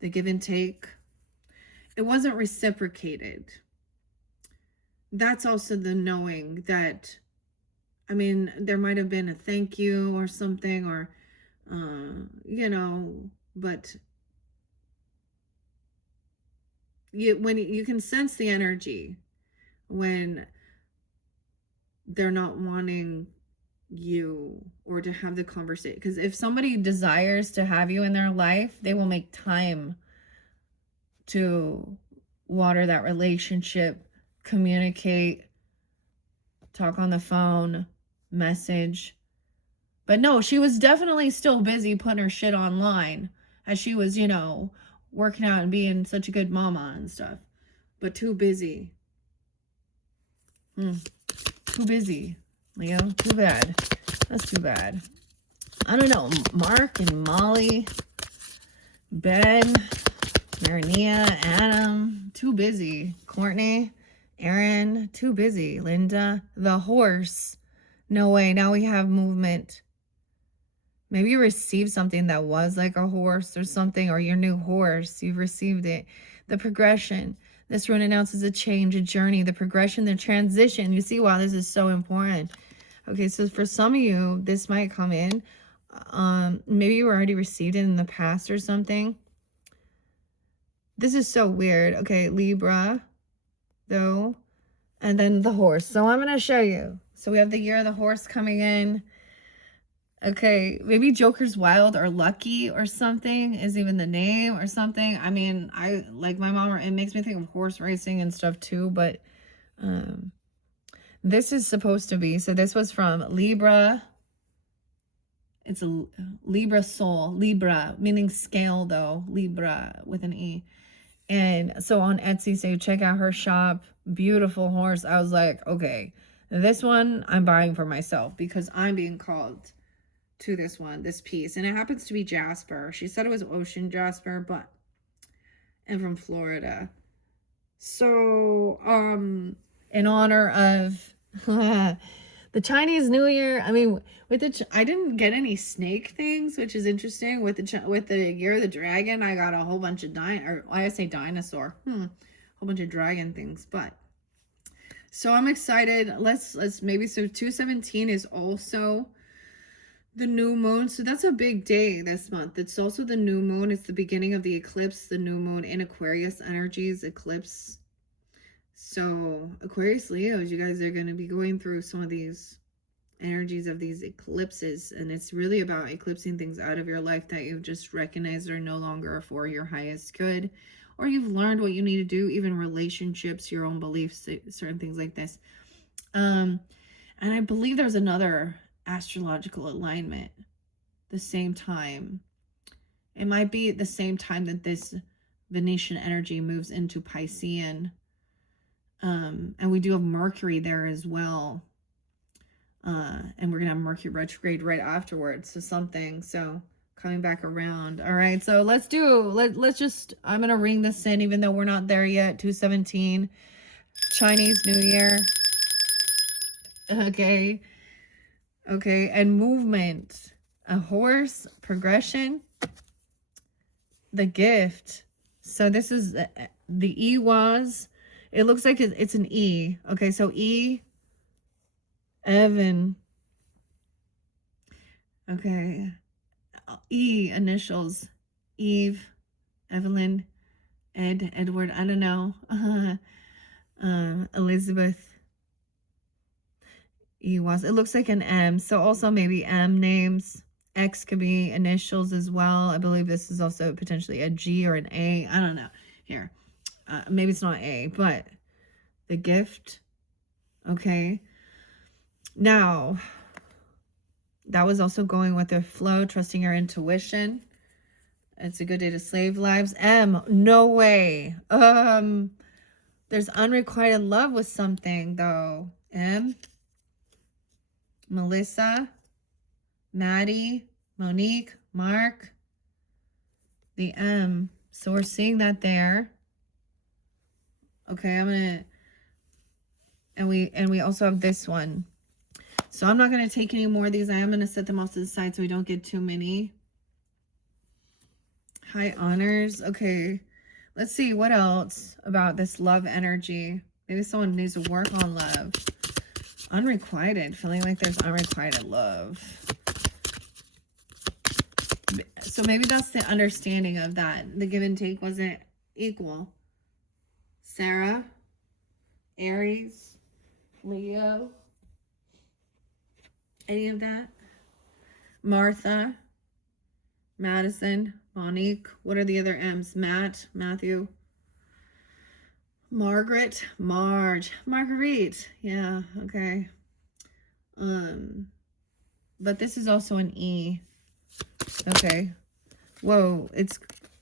the give and take. It wasn't reciprocated. That's also the knowing that, I mean, there might have been a thank you or something, or, you know, but when you can sense the energy when they're not wanting you or to have the conversation. Because if somebody desires to have you in their life, they will make time to water that relationship, communicate, talk on the phone, message. But no, she was definitely still busy putting her shit online as she was, you know, working out and being such a good mama and stuff. But too busy. Too busy, Leo. Too bad. That's too bad. I don't know. Mark and Molly, Ben, Marinia, Adam, too busy. Courtney, Aaron, too busy. Linda, the horse. No way. Now we have movement. Maybe you received something that was like a horse or something, or your new horse. You've received it. The progression. This rune announces a change, a journey, the progression, the transition. You see, wow, this is so important. Okay, so for some of you, this might come in. Maybe you already received it in the past or something. This is so weird. Okay, Libra, though, and then the horse. So I'm going to show you. So we have the year of the horse coming in. Okay, maybe Joker's Wild or Lucky or something is even the name or something. I mean, I like my mom, it makes me think of horse racing and stuff too, but this is supposed to be, so this was from Libra. It's a Libra soul, Libra, meaning scale though, Libra with an E. And so on Etsy, so check out her shop, beautiful horse. I was like, okay, this one I'm buying for myself because I'm being called to this one, this piece, and it happens to be jasper. She said it was ocean jasper, but and from Florida. So in honor of the Chinese New Year, I mean, with the I didn't get any snake things, which is interesting. With the year of the dragon, I got a whole bunch of I say dinosaur, a whole bunch of dragon things. But so I'm excited. Let's maybe, so 217 is also the new moon. So that's a big day this month. It's also the new moon. It's the beginning of the eclipse, the new moon in Aquarius energies, eclipse. So Aquarius Leos, you guys are going to be going through some of these energies of these eclipses. And it's really about eclipsing things out of your life that you've just recognized are no longer for your highest good. Or you've learned what you need to do, even relationships, your own beliefs, certain things like this. And I believe there's another astrological alignment the same time. It might be at the same time that this Venetian energy moves into Piscean. And we do have Mercury there as well. And we're gonna have Mercury retrograde right afterwards. So coming back around. All right, so let's just, I'm gonna ring this in even though we're not there yet. 217 Chinese New Year. Okay, and movement, a horse, progression, the gift. So this is The E was, it looks like it's an E. Okay, so E, Evan. Okay. E initials. Eve, Evelyn, Edward, I don't know. Elizabeth. E was. It looks like an M. So also maybe M names. X could be initials as well. I believe this is also potentially a G or an A. I don't know. Here. Maybe it's not A, but the gift. Okay. Now, that was also going with the flow, trusting your intuition. It's a good day to save lives. M, no way. There's unrequited love with something though. M, Melissa, Maddie, Monique, Mark, the M. So we're seeing that there. Okay, I'm gonna, and we also have this one. So I'm not gonna take any more of these. I am gonna set them off to the side so we don't get too many. High honors. Okay, let's see what else about this love energy. Maybe someone needs to work on love. Unrequited, feeling like there's unrequited love. So maybe that's the understanding of that. The give and take wasn't equal. Sarah, Aries, Leo, any of that? Martha, Madison, Monique. What are the other M's? Matt, Matthew, Margaret, Marge, Marguerite. Yeah, okay. But this is also an E. Okay. Whoa, it's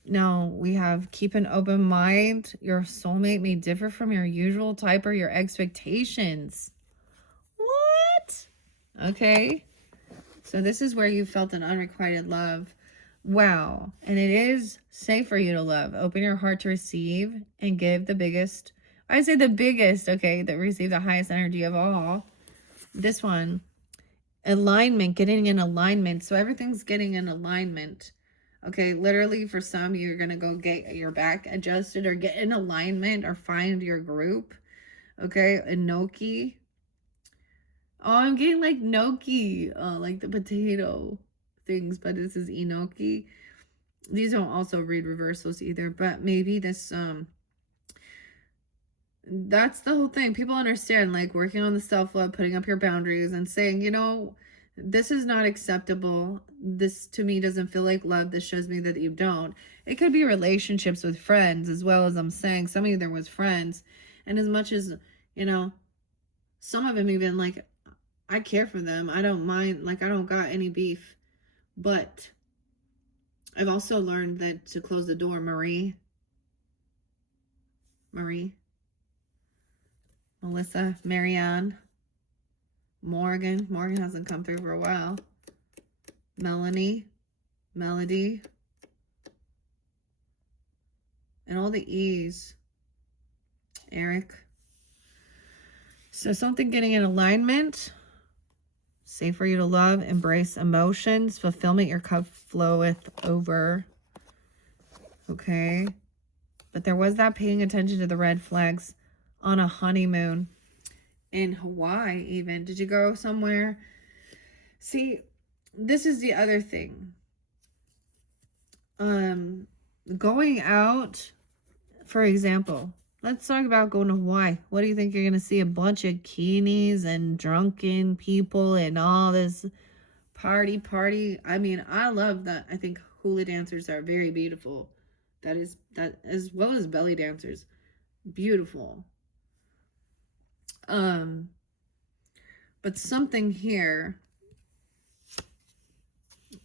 now we have keep an open mind. Your soulmate may differ from your usual type or your expectations. What? Okay. So this is where you felt an unrequited love. Wow. And it is safe for you to love. Open your heart to receive and give the biggest. I say the biggest, okay, that receive the highest energy of all. This one. Alignment, getting in alignment. So everything's getting in alignment. Okay, literally for some, you're going to go get your back adjusted or get in alignment or find your group. Okay, enoki. Oh, I'm getting like gnocchi, like the potato things, but this is enoki. These don't also read reversals either, but maybe this, that's the whole thing. People understand, like working on the self-love, putting up your boundaries and saying, you know, this is not acceptable. This to me doesn't feel like love. This shows me that you don't. It could be relationships with friends as well, as I'm saying. Some of you there was friends. And as much as, you know, some of them even like, I care for them. I don't mind. Like, I don't got any beef. But I've also learned that to close the door, Marie, Melissa, Marianne, Morgan hasn't come through for a while. Melanie, Melody, and all the E's. Eric. So something getting in alignment. Safe for you to love, embrace emotions, fulfillment, your cup floweth over. Okay. But there was that paying attention to the red flags on a honeymoon in Hawaii even. Did you go somewhere? See, this is the other thing. Going out, for example, let's talk about going to Hawaii. What do you think? You're going to see a bunch of bikinis and drunken people and all this party. I mean, I love that. I think hula dancers are very beautiful. That as well as belly dancers. Beautiful. But something here.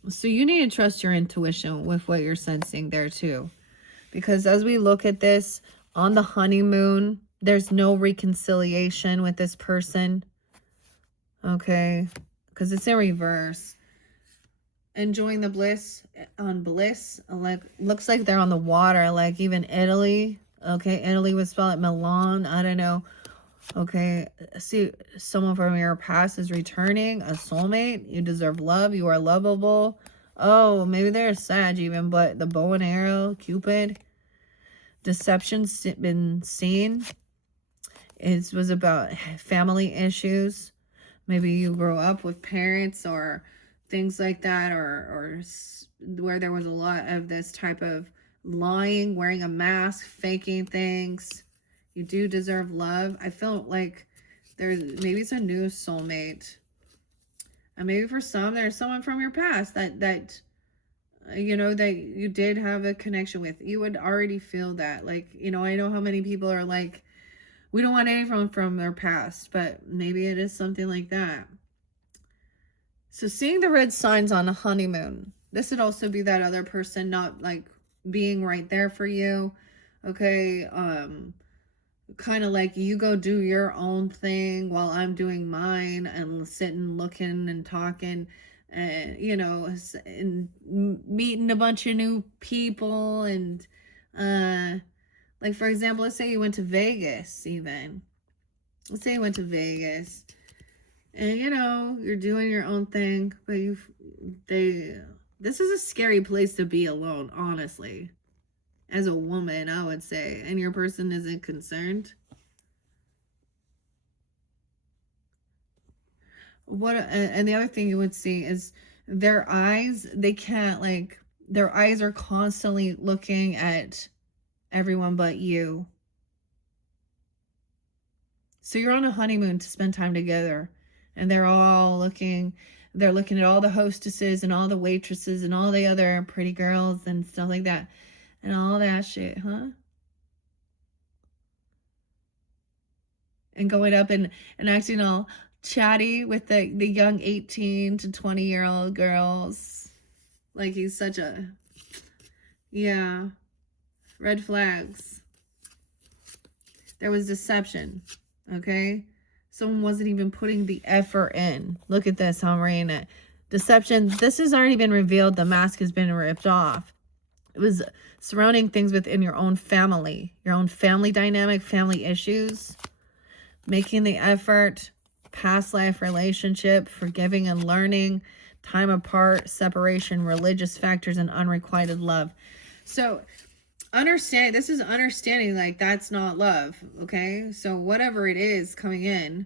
So you need to trust your intuition with what you're sensing there too. Because as we look at this on the honeymoon, there's no reconciliation with this person. Okay. Because it's in reverse. Enjoying the bliss on bliss. Like, looks like they're on the water. Like even Italy. Okay. Italy would spell it Milan. I don't know. Okay, see, someone from your past is returning, a soulmate. You deserve love. You are lovable. Oh, maybe they're sad even, but the bow and arrow, Cupid. deception's been seen. It was about family issues. Maybe you grew up with parents or things like that, or where there was a lot of this type of lying, wearing a mask, faking things. You do deserve love. I feel like maybe it's a new soulmate. And maybe for some, there's someone from your past that you know, that you did have a connection with. You would already feel that. Like, you know, I know how many people are like, we don't want anyone from their past, but maybe it is something like that. So seeing the red signs on a honeymoon, this would also be that other person not like being right there for you. Okay. Kind of like you go do your own thing while I'm doing mine, and sitting, looking and talking, and, you know, and meeting a bunch of new people. And, like, for example, let's say you went to Vegas, even. Let's say you went to Vegas, and, you know, you're doing your own thing, but this is a scary place to be alone, honestly. As a woman, I would say, and your person isn't concerned. And the other thing you would see is their eyes, they can't, like, their eyes are constantly looking at everyone but you. So you're on a honeymoon to spend time together, and they're looking at all the hostesses and all the waitresses and all the other pretty girls and stuff like that. And all that shit, huh? And going up and acting all chatty with the young 18 to 20-year-old girls. Like he's such a... Yeah. Red flags. There was deception. Okay? Someone wasn't even putting the effort in. Look at this, I'm reading it. Deception. This has already been revealed. The mask has been ripped off. It was surrounding things within your own family dynamic, family issues, making the effort, past life relationship, forgiving and learning, time apart, separation, religious factors, and unrequited love. So this is understanding, like, that's not love. Okay. So whatever it is coming in,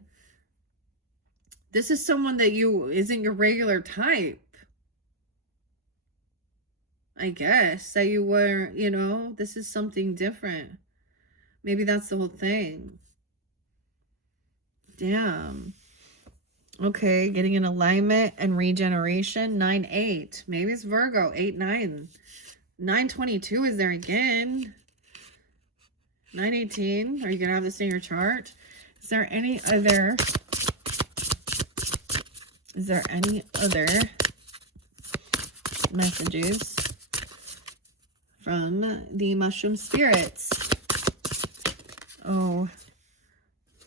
this is someone that isn't your regular type. I guess that you were, you know, this is something different. Maybe that's the whole thing. Damn. Okay, getting in alignment and regeneration. 9-8. Maybe it's Virgo. 8-9. 9-22 is there again. 9-18. Are you going to have this in your chart? Is there any other messages from the mushroom spirits? Oh,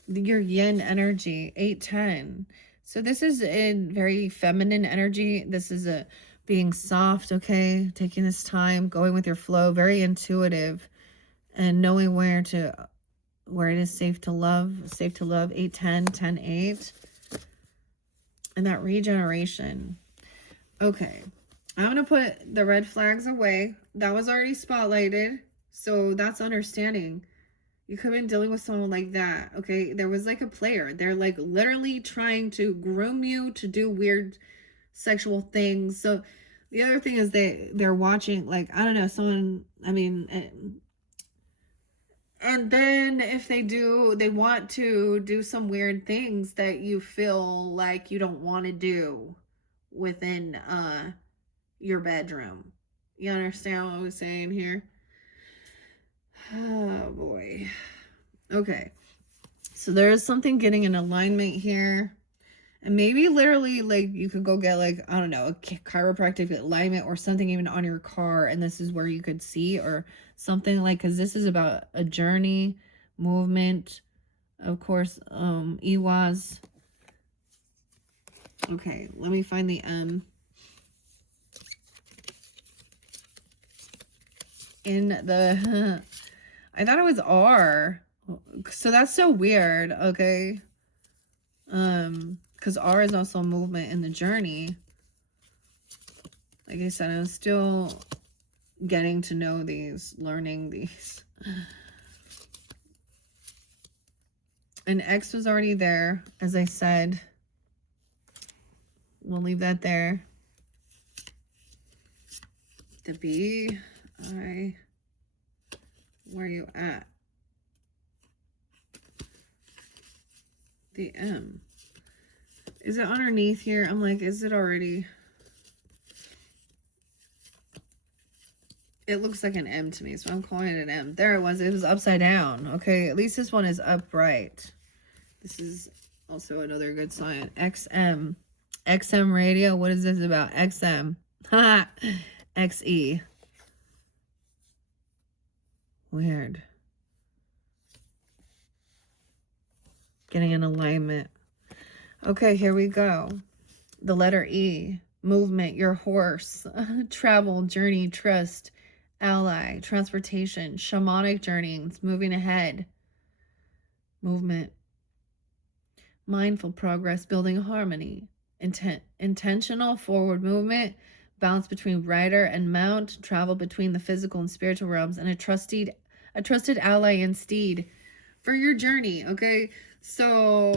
your yin energy, 8-10. So this is a very feminine energy. This is a being soft, okay? Taking this time, going with your flow, very intuitive, and knowing where it is safe to love. 8-10, 10-8. And that regeneration. Okay. I'm going to put the red flags away. That was already spotlighted. So that's understanding. You could have been dealing with someone like that, okay? There was like a player. They're like literally trying to groom you to do weird sexual things. So the other thing is they're watching, like, I don't know, someone, I mean, and then if they want to do some weird things that you feel like you don't want to do within your bedroom. You understand what I'm saying here? Oh boy. Okay. So there is something getting in alignment here. And maybe literally, like, you could go get, like, I don't know, a chiropractic alignment or something even on your car. And this is where you could see, or something, like, because this is about a journey, movement. Of course, Iwas. Okay, let me find the M. In the... I thought it was R. So that's so weird, okay? Because R is also movement in the journey. Like I said, I'm still getting to know these, learning these. And X was already there, as I said. We'll leave that there. The B, I, where are you at? The M. Is it underneath here? I'm like, is it already? It looks like an M to me, so I'm calling it an M. There it was. It was upside down. Okay, at least this one is upright. This is also another good sign. XM. XM radio. What is this about? XM. Ha! XE. Weird. Getting an alignment. Okay, here we go. The letter E. Movement, your horse. Travel, journey, trust, ally, transportation, shamanic journeys, moving ahead. Movement. Mindful progress, building harmony. Intentional forward movement, balance between rider and mount, travel between the physical and spiritual realms, and a trusted ally and steed for your journey. Okay, so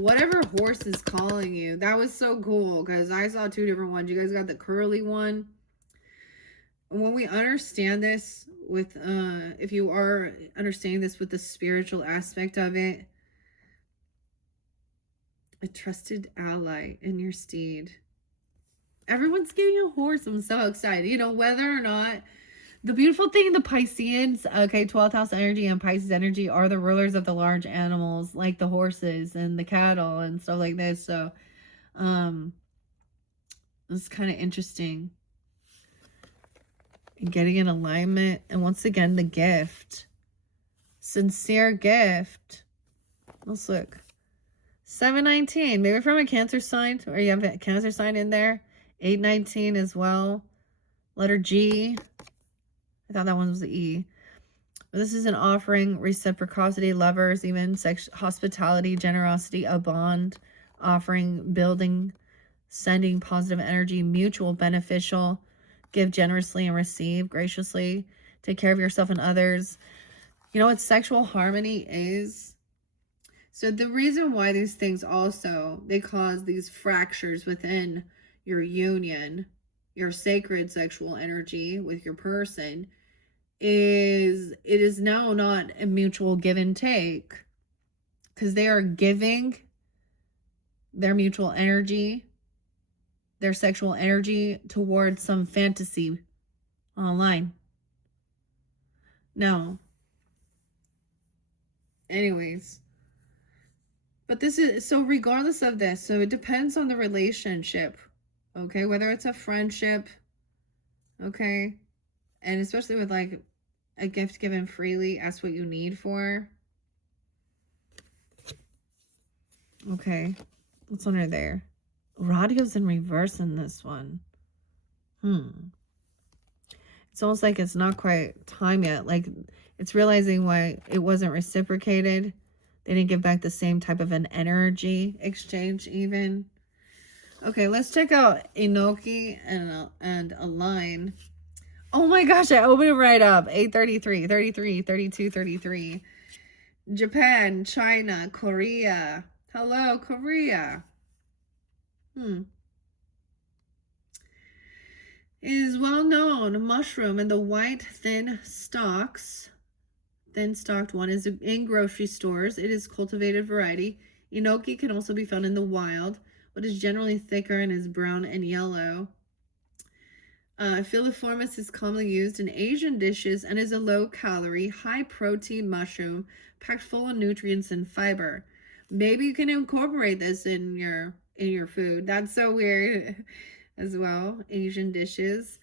whatever horse is calling you, that was so cool because I saw two different ones. You guys got the curly one. When we understand this with if you are understanding this with the spiritual aspect of it, a trusted ally in your steed. Everyone's getting a horse. I'm so excited. You know, whether or not, the beautiful thing, the Pisceans, okay, 12th house energy and Pisces energy are the rulers of the large animals, like the horses and the cattle and stuff like this. So, it's kind of interesting. And getting in alignment. And once again, the gift. Sincere gift. Let's look. 719, maybe from a Cancer sign, or you have a Cancer sign in there. 819 as well. Letter G. I thought that one was the E. But this is an offering, reciprocity, lovers, even hospitality, generosity, a bond, offering, building, sending positive energy, mutual, beneficial, give generously and receive graciously, take care of yourself and others. You know what sexual harmony is? So the reason why these things also, they cause these fractures within your union, your sacred sexual energy with your person, is it is now not a mutual give and take, because they are giving their mutual energy, their sexual energy towards some fantasy online. No. Anyways. But this is, so regardless of this, so it depends on the relationship, okay? Whether it's a friendship, okay? And especially with like a gift given freely, ask what you need for. Okay, what's under there? Radio's in reverse in this one. It's almost like it's not quite time yet. Like it's realizing why it wasn't reciprocated. They didn't give back the same type of an energy exchange even. Okay, let's check out Inoki and Align. Oh my gosh, I opened it right up. 833, 33, 32, 33. Japan, China, Korea. Hello, Korea. It is well known mushroom and the white thin stalks. Thin-stalked one is in grocery stores. It is cultivated variety. Enoki can also be found in the wild, but is generally thicker and is brown and yellow. Filiformis is commonly used in Asian dishes and is a low-calorie, high-protein mushroom packed full of nutrients and fiber. Maybe you can incorporate this in your food. That's so weird as well. Asian dishes.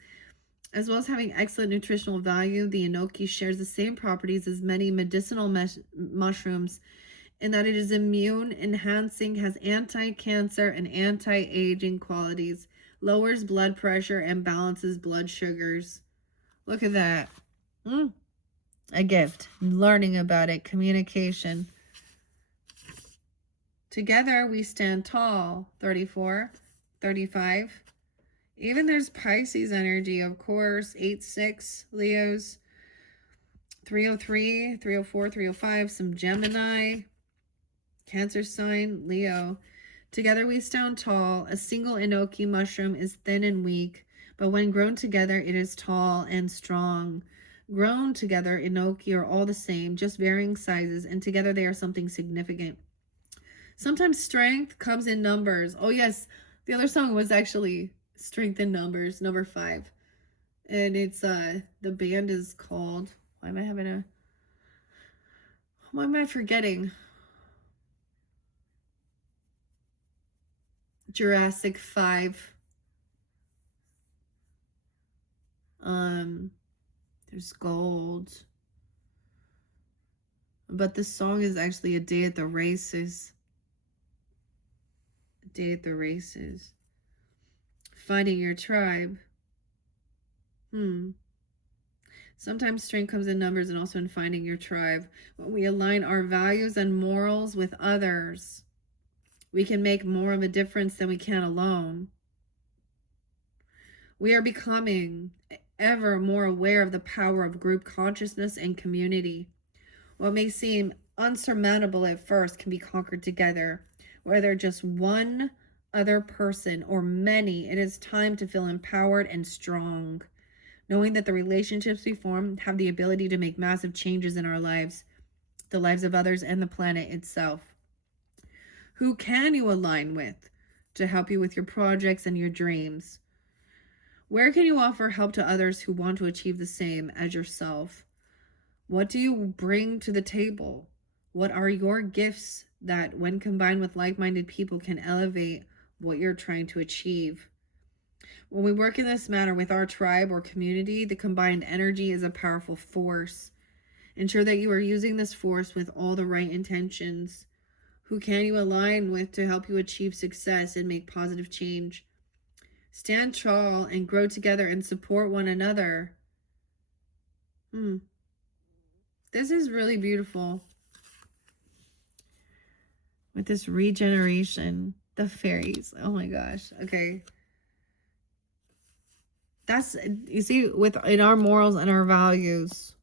As well as having excellent nutritional value, the enoki shares the same properties as many medicinal mushrooms in that it is immune enhancing, has anti-cancer and anti-aging qualities, lowers blood pressure, and balances blood sugars. Look at that. A gift. Learning about it. Communication. Together we stand tall. 34, 35. Even there's Pisces energy, of course. 8-6, Leos. 303, 304, 305, some Gemini, Cancer sign, Leo. Together we stand tall. A single enoki mushroom is thin and weak, but when grown together, it is tall and strong. Grown together, enoki are all the same, just varying sizes, and together they are something significant. Sometimes strength comes in numbers. Oh, yes. The other song was actually Strength in Numbers, number 5. And it's, the band is called, why am I forgetting? Jurassic 5. There's gold. But the song is actually A Day at the Races. A Day at the Races. Finding your tribe. Sometimes strength comes in numbers and also in finding your tribe. When we align our values and morals with others, we can make more of a difference than we can alone. We are becoming ever more aware of the power of group consciousness and community. What may seem unsurmountable at first can be conquered together. Whether just one other person or many, it is time to feel empowered and strong, knowing that the relationships we form have the ability to make massive changes in our lives, the lives of others, and the planet itself. Who can you align with to help you with your projects and your dreams? Where can you offer help to others who want to achieve the same as yourself? What do you bring to the table? What are your gifts that, when combined with like-minded people, can elevate what you're trying to achieve? When we work in this manner with our tribe or community, the combined energy is a powerful force. Ensure that you are using this force with all the right intentions. Who can you align with to help you achieve success and make positive change? Stand tall and grow together and support one another. This is really beautiful. With this regeneration, the fairies. Oh my gosh. Okay. That's, you see, in our morals and our values,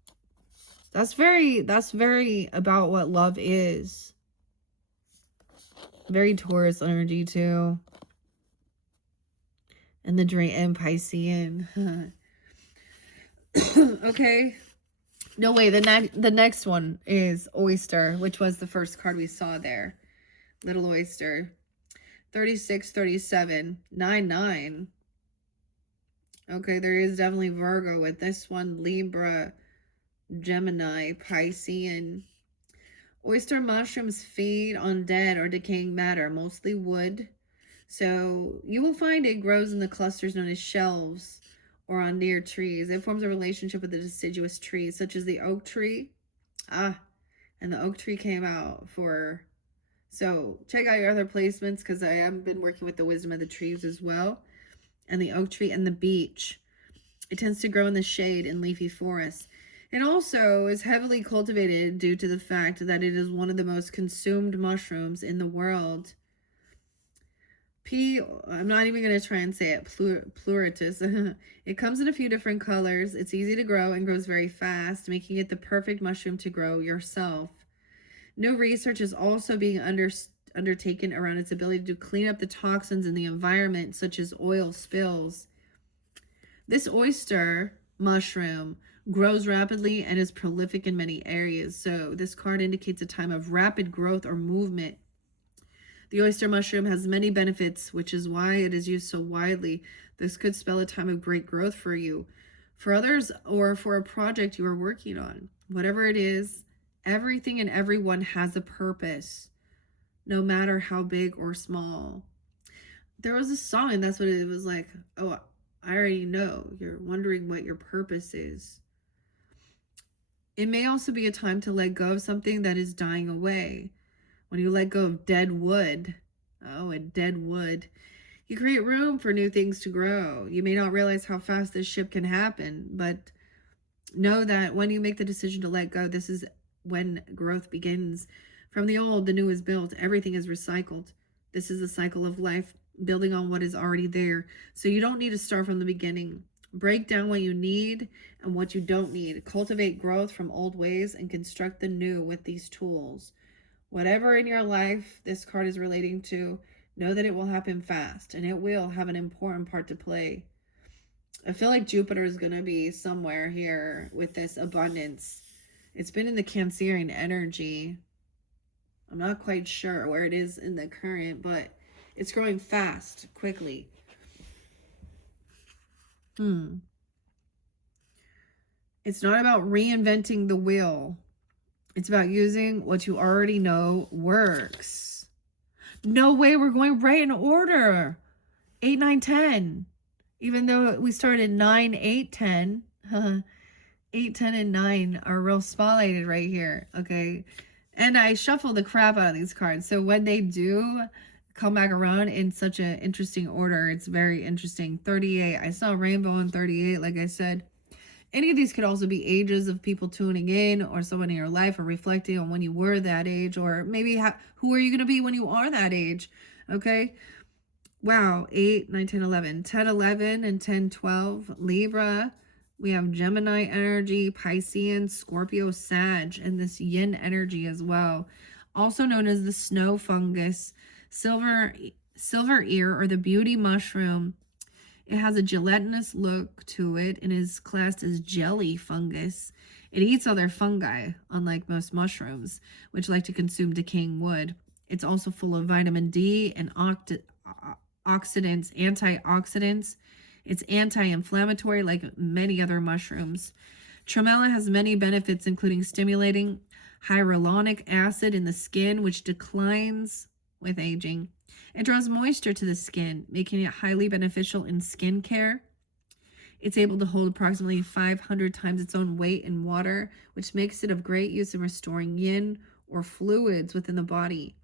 that's very about what love is. Very Taurus energy too. And the drain and Piscean. Okay. No way, the next one is Oyster, which was the first card we saw there. Little Oyster. 36, 37, 99. Okay, there is definitely Virgo with this one. Libra, Gemini, Piscean. Oyster mushrooms feed on dead or decaying matter, mostly wood. So you will find it grows in the clusters known as shelves or on near trees. It forms a relationship with the deciduous trees, such as the oak tree. And the oak tree came out for... So check out your other placements, because I have been working with the wisdom of the trees as well. And the oak tree and the beech. It tends to grow in the shade in leafy forests. It also is heavily cultivated due to the fact that it is one of the most consumed mushrooms in the world. I'm not even going to try and say it, pluritus. It comes in a few different colors. It's easy to grow and grows very fast, making it the perfect mushroom to grow yourself. New research is also being undertaken around its ability to clean up the toxins in the environment, such as oil spills. This oyster mushroom grows rapidly and is prolific in many areas. So this card indicates a time of rapid growth or movement. The oyster mushroom has many benefits, which is why it is used so widely. This could spell a time of great growth for you, for others, or for a project you are working on. Whatever it is, everything and everyone has a purpose, no matter how big or small. There was a song, and that's what it was like. Oh, I already know. You're wondering what your purpose is. It may also be a time to let go of something that is dying away. When you let go of dead wood, and dead wood, you create room for new things to grow. You may not realize how fast this shift can happen, but know that when you make the decision to let go, this is when growth begins. From the old, the new is built. Everything is recycled. This is the cycle of life, building on what is already there. So you don't need to start from the beginning. Break down what you need and what you don't need. Cultivate growth from old ways and construct the new with these tools. Whatever in your life this card is relating to, know that it will happen fast and it will have an important part to play. I feel like Jupiter is going to be somewhere here with this abundance. It's been in the Cancerian energy. I'm not quite sure where it is in the current, but it's growing fast, quickly. It's not about reinventing the wheel. It's about using what you already know works. No way, we're going right in order. 8, 9, 10. Even though we started 9, 8, 10. 8, 10, and 9 are real spotlighted right here. Okay. And I shuffle the crap out of these cards. So when they do come back around in such an interesting order, it's very interesting. 38. I saw rainbow on 38, like I said. Any of these could also be ages of people tuning in, or someone in your life, or reflecting on when you were that age, or maybe who are you going to be when you are that age? Okay. Wow. 8, 9, 10, 11. 10, 11, and 10, 12. Libra. We have Gemini energy, Piscean, Scorpio, Sag, and this yin energy as well. Also known as the snow fungus, silver ear, or the beauty mushroom. It has a gelatinous look to it and is classed as jelly fungus. It eats other fungi, unlike most mushrooms, which like to consume decaying wood. It's also full of vitamin D and antioxidants. It's anti-inflammatory like many other mushrooms. Tremella has many benefits, including stimulating hyaluronic acid in the skin, which declines with aging. It draws moisture to the skin, making it highly beneficial in skincare. It's able to hold approximately 500 times its own weight in water, which makes it of great use in restoring yin or fluids within the body.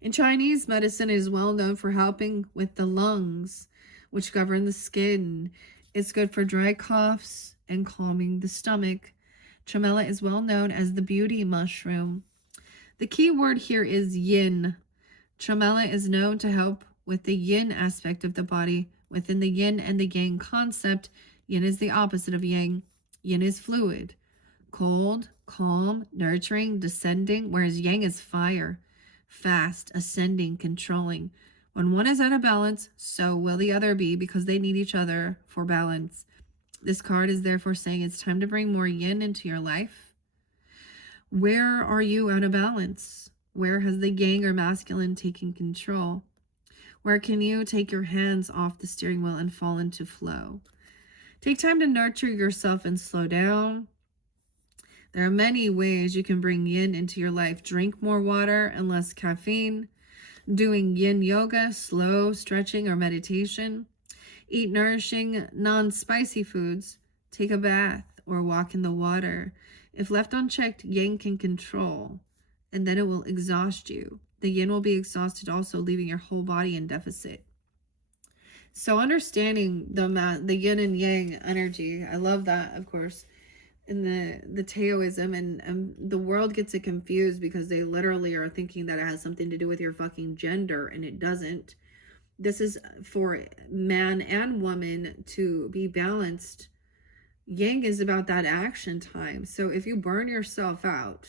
In Chinese medicine, it is well known for helping with the lungs, which govern the skin. It's good for dry coughs and calming the stomach. Tremella is well known as the beauty mushroom. The key word here is yin. Tremella is known to help with the yin aspect of the body. Within the yin and the yang concept, yin is the opposite of yang. Yin is fluid, cold, calm, nurturing, descending, whereas yang is fire, fast, ascending, controlling. When one is out of balance, so will the other be, because they need each other for balance. This card is therefore saying it's time to bring more yin into your life. Where are you out of balance? Where has the yang or masculine taken control? Where can you take your hands off the steering wheel and fall into flow? Take time to nurture yourself and slow down. There are many ways you can bring yin into your life. Drink more water and less caffeine. Doing yin yoga, slow stretching, or meditation. Eat nourishing, non-spicy foods. Take a bath or walk in the water. If left unchecked, yang can control, and then it will exhaust you. The yin will be exhausted also, leaving your whole body in deficit. So understanding the yin and yang energy, I love that, of course, in the Taoism, and the world gets it confused because they literally are thinking that it has something to do with your fucking gender, and it doesn't. This is for man and woman to be balanced. Yang is about that action time. So if you burn yourself out,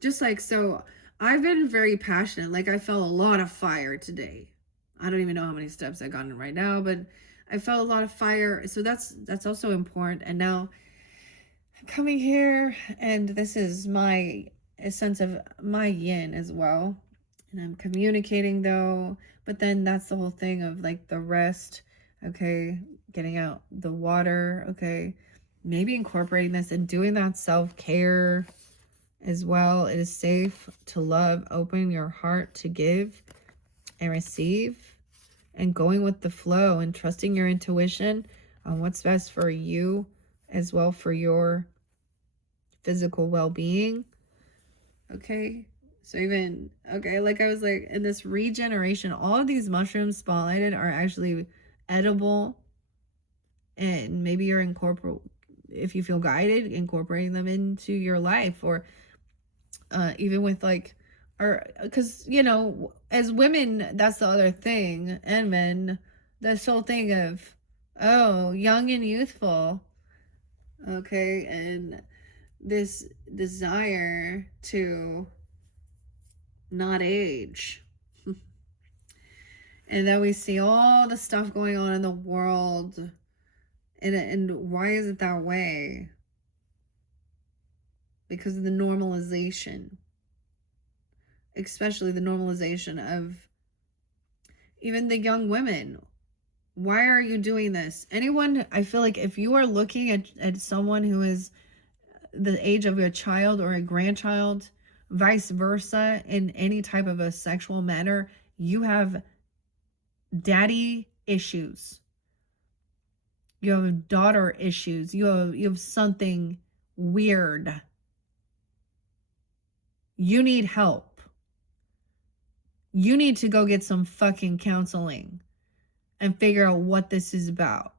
just like, so I've been very passionate. Like, I felt a lot of fire today. I don't even know how many steps I got in right now, but I felt a lot of fire. So that's also important. And now I'm coming here, and this is a sense of my yin as well. And I'm communicating though, but then that's the whole thing of like the rest. Okay. Getting out the water. Okay. Maybe incorporating this and doing that self-care as well. It is safe to love. Open your heart to give and receive, and going with the flow and trusting your intuition on what's best for you as well, for your physical well-being. Okay. So even, okay, like I was like, in this regeneration, all of these mushrooms spotlighted are actually edible, and maybe you're if you feel guided, incorporating them into your life, or even with like, or because, you know, as women, that's the other thing, and men, this whole thing of Oh, young and youthful. Okay, and this desire to not age. And then we see all the stuff going on in the world. And why is it that way? Because of the normalization. Especially the normalization of even the young women. Why are you doing this? Anyone, I feel like if you are looking at someone who is the age of a child or a grandchild, vice versa, in any type of a sexual manner, you have daddy issues. You have daughter issues. You have something weird. You need help. You need to go get some fucking counseling and figure out what this is about.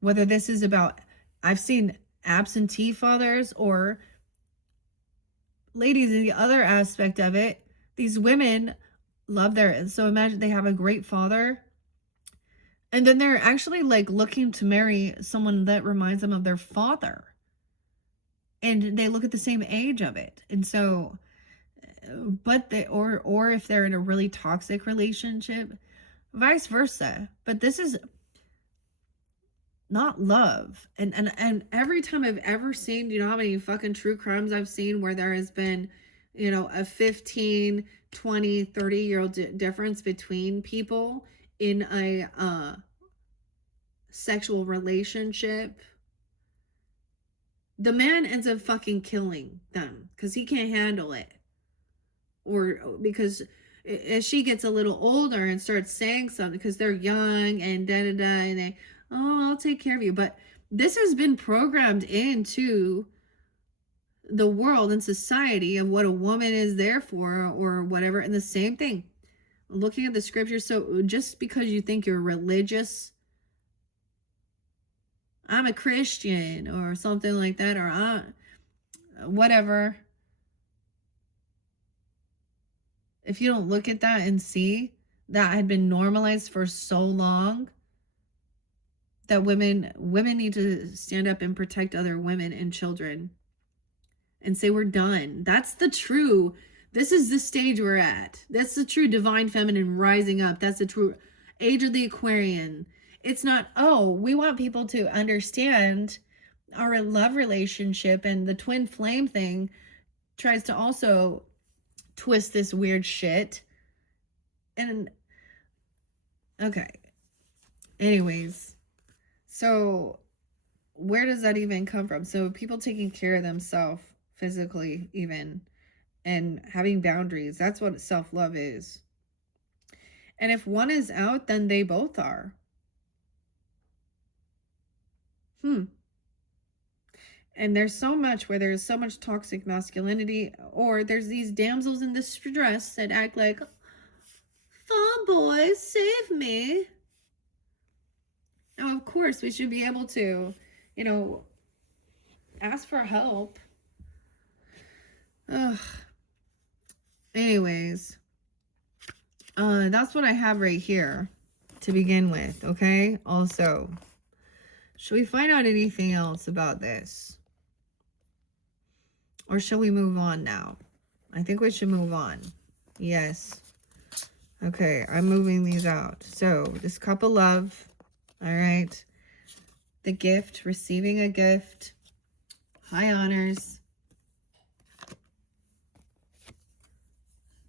Whether this is about, I've seen absentee fathers or ladies in the other aspect of it. These women love their, so imagine they have a great father and then they're actually like looking to marry someone that reminds them of their father. And they look at the same age of it. And so, but they, or if they're in a really toxic relationship, vice versa. But this is not love. And every time I've ever seen, you know how many fucking true crimes I've seen where there has been, you know, a 15, 20, 30-year-old difference between people in a sexual relationship. The man ends up fucking killing them because he can't handle it. Or because as she gets a little older and starts saying something because they're young and da-da-da, and they, oh, I'll take care of you. But this has been programmed into the world and society of what a woman is there for or whatever. And the same thing, looking at the scriptures. So just because you think you're religious, I'm a Christian or something like that, or whatever. If you don't look at that and see that had been normalized for so long, that women need to stand up and protect other women and children and say we're done. That's the true, this is the stage we're at. That's the true divine feminine rising up. That's the true age of the Aquarian. It's not, oh, we want people to understand our love relationship, and the twin flame thing tries to also twist this weird shit. And okay, anyways, so where does that even come from? So people taking care of themselves physically, even, and having boundaries, that's what self-love is. And if one is out, then they both are. And there's so much where there's so much toxic masculinity, or there's these damsels in distress that act like, "Fall boy, save me." Now, of course, we should be able to, you know, ask for help. Ugh. Anyways, that's what I have right here to begin with, okay? Also, should we find out anything else about this? Or shall we move on now? I think we should move on. Yes. Okay, I'm moving these out. So, this cup of love. All right. The gift, receiving a gift. High honors.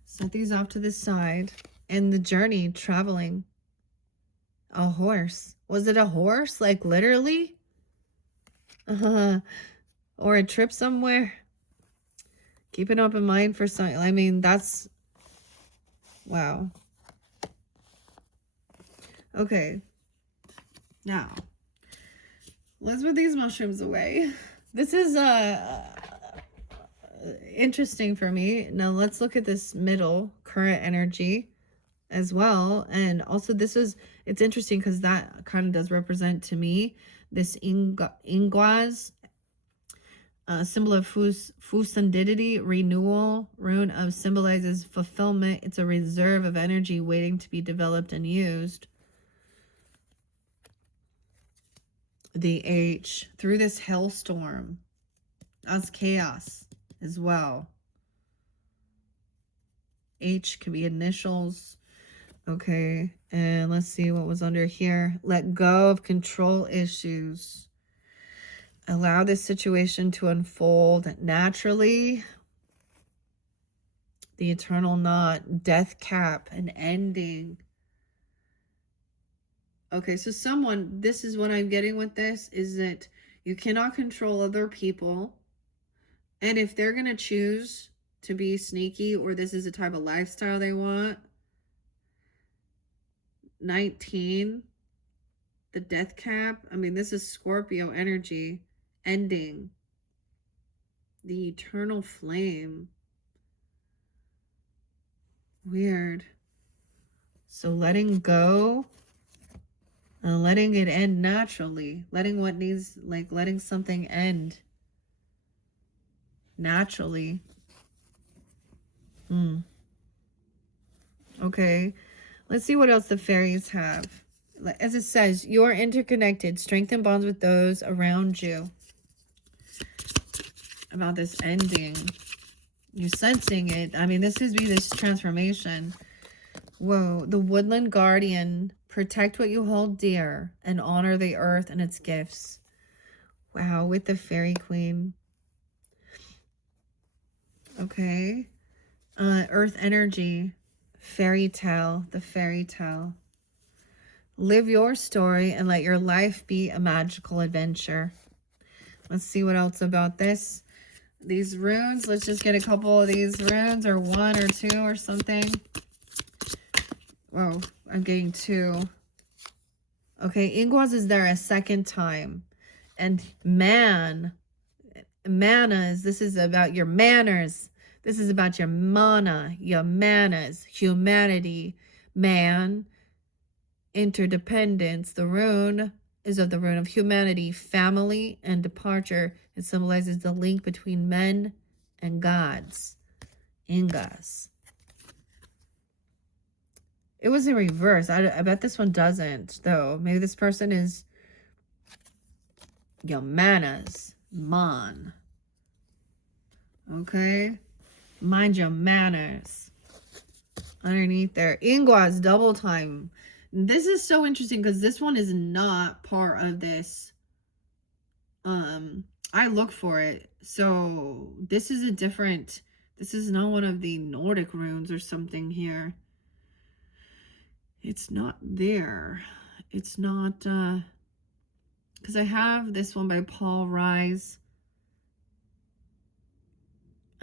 Set these off to the side. And the journey, traveling. A horse. Was it a horse? Like literally? Or a trip somewhere? Keep an open mind for something. I mean, that's... Wow. Okay. Now, let's put these mushrooms away. This is interesting for me. Now, let's look at this middle current energy as well. And also, this is... It's interesting because that kind of does represent to me this Ingwaz. Symbol of fusandidity, renewal. Rune of symbolizes fulfillment. It's a reserve of energy waiting to be developed and used. The H through this hailstorm. That's chaos as well. H could be initials. Okay, and let's see what was under here. Let go of control issues. Allow this situation to unfold naturally. The eternal knot, death cap, an ending. Okay, so someone, this is what I'm getting with this, is that you cannot control other people. And if they're going to choose to be sneaky, or this is a type of lifestyle they want, 19, the death cap. I mean, this is Scorpio energy, ending. The eternal flame. Weird. So letting go and letting it end naturally. Letting what needs, like letting something end naturally. Okay. Let's see what else the fairies have. As it says, you are interconnected. Strengthen bonds with those around you. About this ending. You're sensing it. I mean, this could be this transformation. Whoa. The woodland guardian. Protect what you hold dear and honor the earth and its gifts. Wow. With the fairy queen. Okay. Earth energy. Fairy tale. The fairy tale. Live your story and let your life be a magical adventure. Let's see what else about this. These runes, let's just get a couple of these runes, or one or two or something. Oh, I'm getting two. Okay, Ingwas is there a second time. And manners, this is about your manners. This is about your mana, your manners, humanity, man, interdependence. The rune is of the rune of humanity, family, and departure. It symbolizes the link between men and gods. Ingas. It was in reverse. I bet this one doesn't, though. Maybe this person is your manners. Man. Okay? Mind your manners. Underneath there. Ingwas, double time. This is so interesting because this one is not part of this. I look for it. So this is a different, this is not one of the Nordic runes or something here. It's not there. It's not, because I have this one by Paul Rise.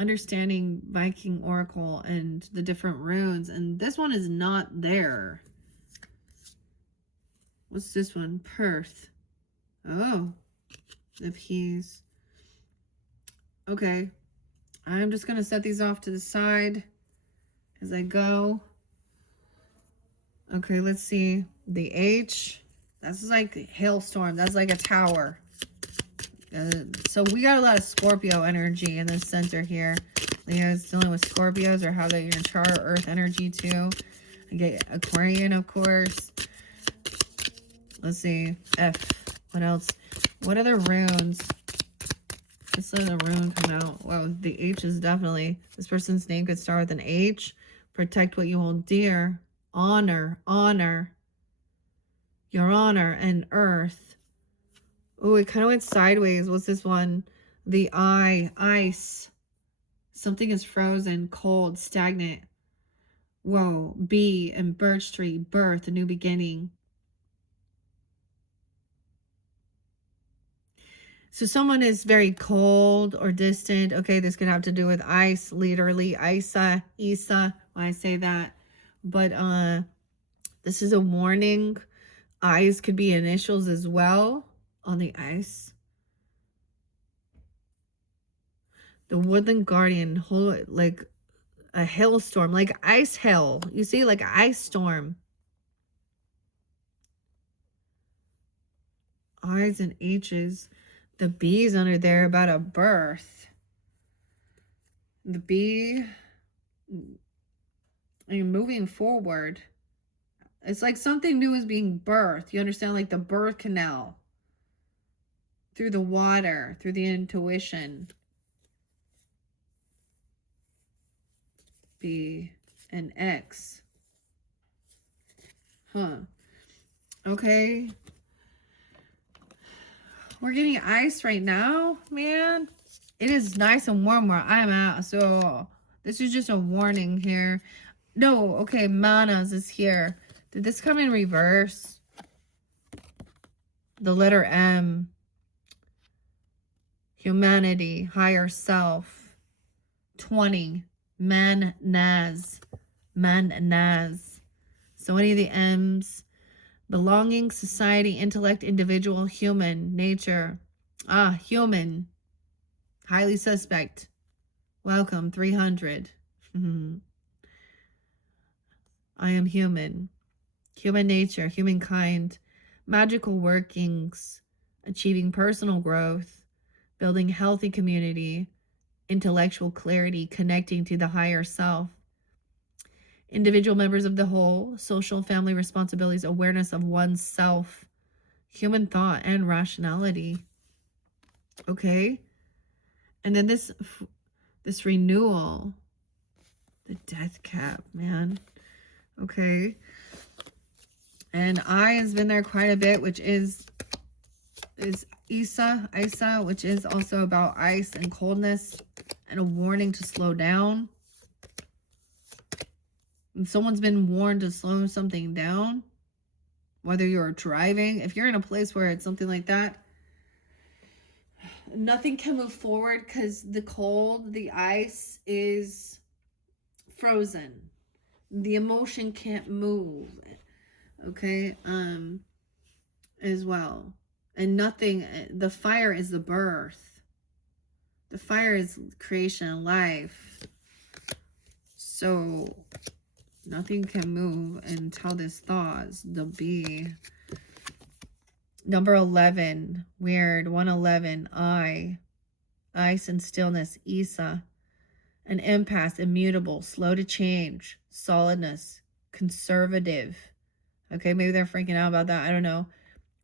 Understanding Viking Oracle and the different runes. And this one is not there. What's this one? Perth. Oh. The peas. Okay. I'm just going to set these off to the side as I go. Okay, let's see. The H. That's like hailstorm. That's like a tower. So we got a lot of Scorpio energy in the center here. Leo's dealing with Scorpios, or how that you're in chart, earth energy too. I get Aquarian, of course. Let's see. F. What else? What other runes? Let's let a rune come out. Wow, the H is definitely, this person's name could start with an H. Protect what you hold dear. Honor. Honor. Your honor and earth. Oh, it kind of went sideways. What's this one? The I. Ice. Something is frozen, cold, stagnant. Whoa. B and birch tree. Birth, a new beginning. So someone is very cold or distant. Okay, this could have to do with ice, literally. Isa, Isa, when I say that. But this is a warning. Eyes could be initials as well on the ice. The woodland guardian, hold like a hailstorm, like ice hail. You see, like an ice storm. I's and H's. The B's under there about a birth. The B, I mean, moving forward. It's like something new is being birthed. You understand? Like the birth canal. through the water, through the intuition. Be an X. Huh. Okay. We're getting ice right now, man. It is nice and warm where I'm at, so this is just a warning here. No, okay, Manas is here. Did this come in reverse? The letter M. Humanity, higher self. 20. Man-naz. Man-naz. So any of the M's. Belonging, society, intellect, individual, human, nature. Ah, human. Highly suspect. Welcome, 300. I am human. Human nature, humankind. Magical workings. Achieving personal growth. Building healthy community. Intellectual clarity, connecting to the higher self. Individual members of the whole. Social family responsibilities. Awareness of oneself. Human thought and rationality. Okay. And then this renewal, the death cap, man. Okay. And I has been there quite a bit, which is Isa, which is also about ice and coldness and a warning to slow down. And someone's been warned to slow something down, whether you're driving. If you're in a place where it's something like that, nothing can move forward because the cold, the ice is frozen. The emotion can't move. Okay, as well. And nothing, the fire is the birth. The fire is creation and life. So nothing can move until this thaws. The bee. Number 11, weird, 111, ice and stillness, Isa, an impasse, immutable, slow to change, solidness, conservative. Okay, maybe they're freaking out about that, I don't know.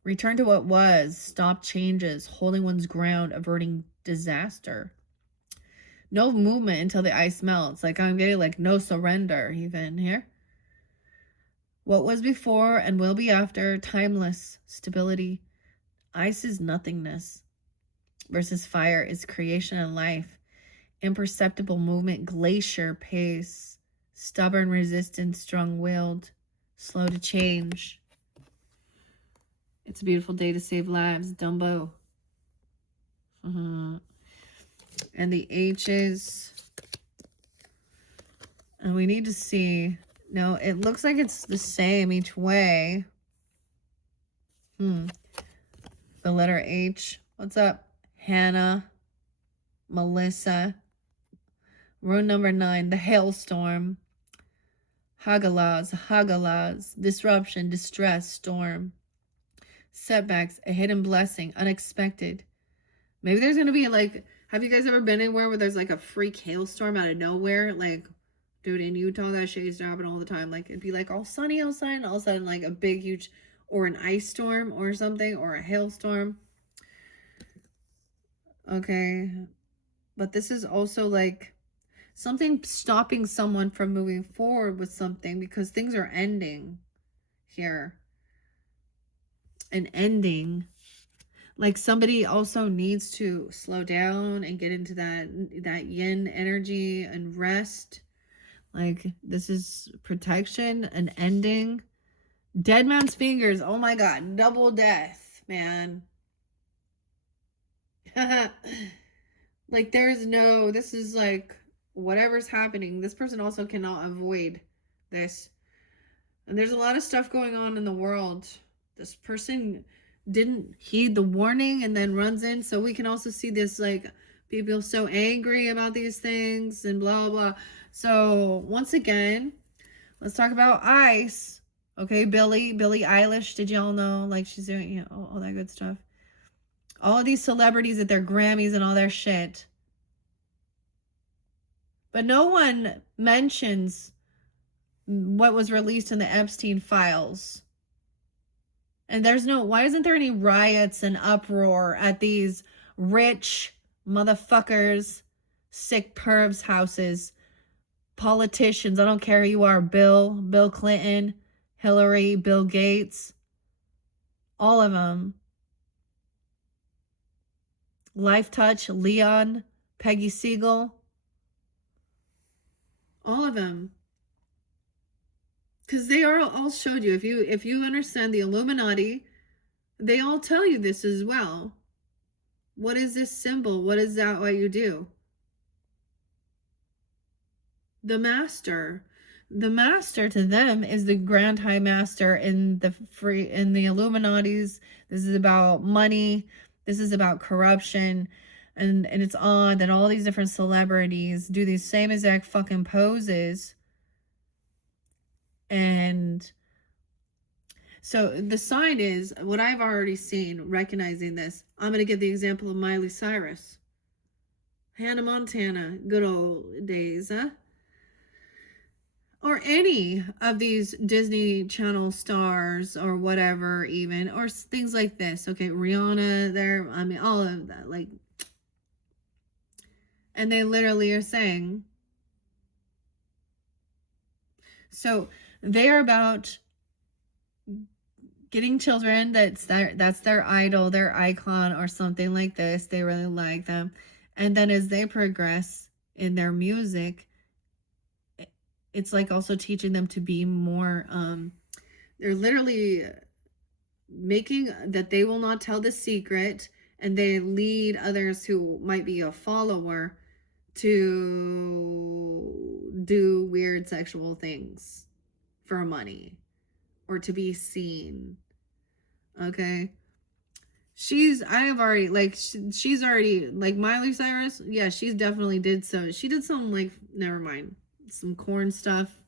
Return to what was, stop changes, holding one's ground, averting disaster. No movement until the ice melts, like I'm getting like no surrender even here. What was before and will be after, timeless, stability. Ice is nothingness versus fire is creation and life. Imperceptible movement, glacier pace, stubborn resistance, strong-willed, slow to change. It's a beautiful day to save lives, Dumbo. And the H's. And we need to see. No, it looks like it's the same each way. The letter H. What's up? Hannah. Melissa. Rune number 9. The hailstorm. Hagalaz. Disruption, distress, storm. Setbacks, a hidden blessing, unexpected. Maybe there's going to be like, have you guys ever been anywhere where there's like a freak hailstorm out of nowhere? Like, dude, in Utah, that shit used to happen all the time. Like, it'd be like all sunny outside, and all of a sudden, like a big, huge, or an ice storm or something, or a hailstorm. Okay. But this is also like something stopping someone from moving forward with something because things are ending here. An ending. Like somebody also needs to slow down and get into that yin energy and rest. Like this is protection, an ending. Dead man's fingers. Oh my God. Double death, man. Like there's no, this is like whatever's happening. This person also cannot avoid this. And there's a lot of stuff going on in the world. This person didn't heed the warning and then runs in. So we can also see this like people so angry about these things and blah, blah, blah. So once again, let's talk about ice. Okay, Billie Eilish. Did y'all know? Like she's doing, you know, all that good stuff. All of these celebrities at their Grammys and all their shit. But no one mentions what was released in the Epstein files. And why isn't there any riots and uproar at these rich motherfuckers, sick pervs houses, politicians? I don't care who you are, Bill Clinton, Hillary, Bill Gates, all of them. Life Touch, Leon, Peggy Siegel, all of them. Because they are all showed you, if you understand the Illuminati, they all tell you this as well. What is this symbol? What is that what you do? The master. The master to them is the Grand High Master in the Illuminatis. This is about money. This is about corruption. And it's odd that all these different celebrities do these same exact fucking poses. And so the sign is what I've already seen, recognizing this. I'm going to give the example of Miley Cyrus. Hannah Montana, good old days, huh? Or any of these Disney Channel stars or whatever, even, or things like this. Okay, Rihanna there, I mean, all of that, like, and they literally are saying, so they're about getting children that's their idol, their icon, or something like this. They really like them. And then as they progress in their music, it's like also teaching them to be more, they're literally making that they will not tell the secret, and they lead others who might be a follower to do weird sexual things for money or to be seen. Okay. She's already, like Miley Cyrus. Yeah, she's definitely she did some, like, never mind, some corn stuff,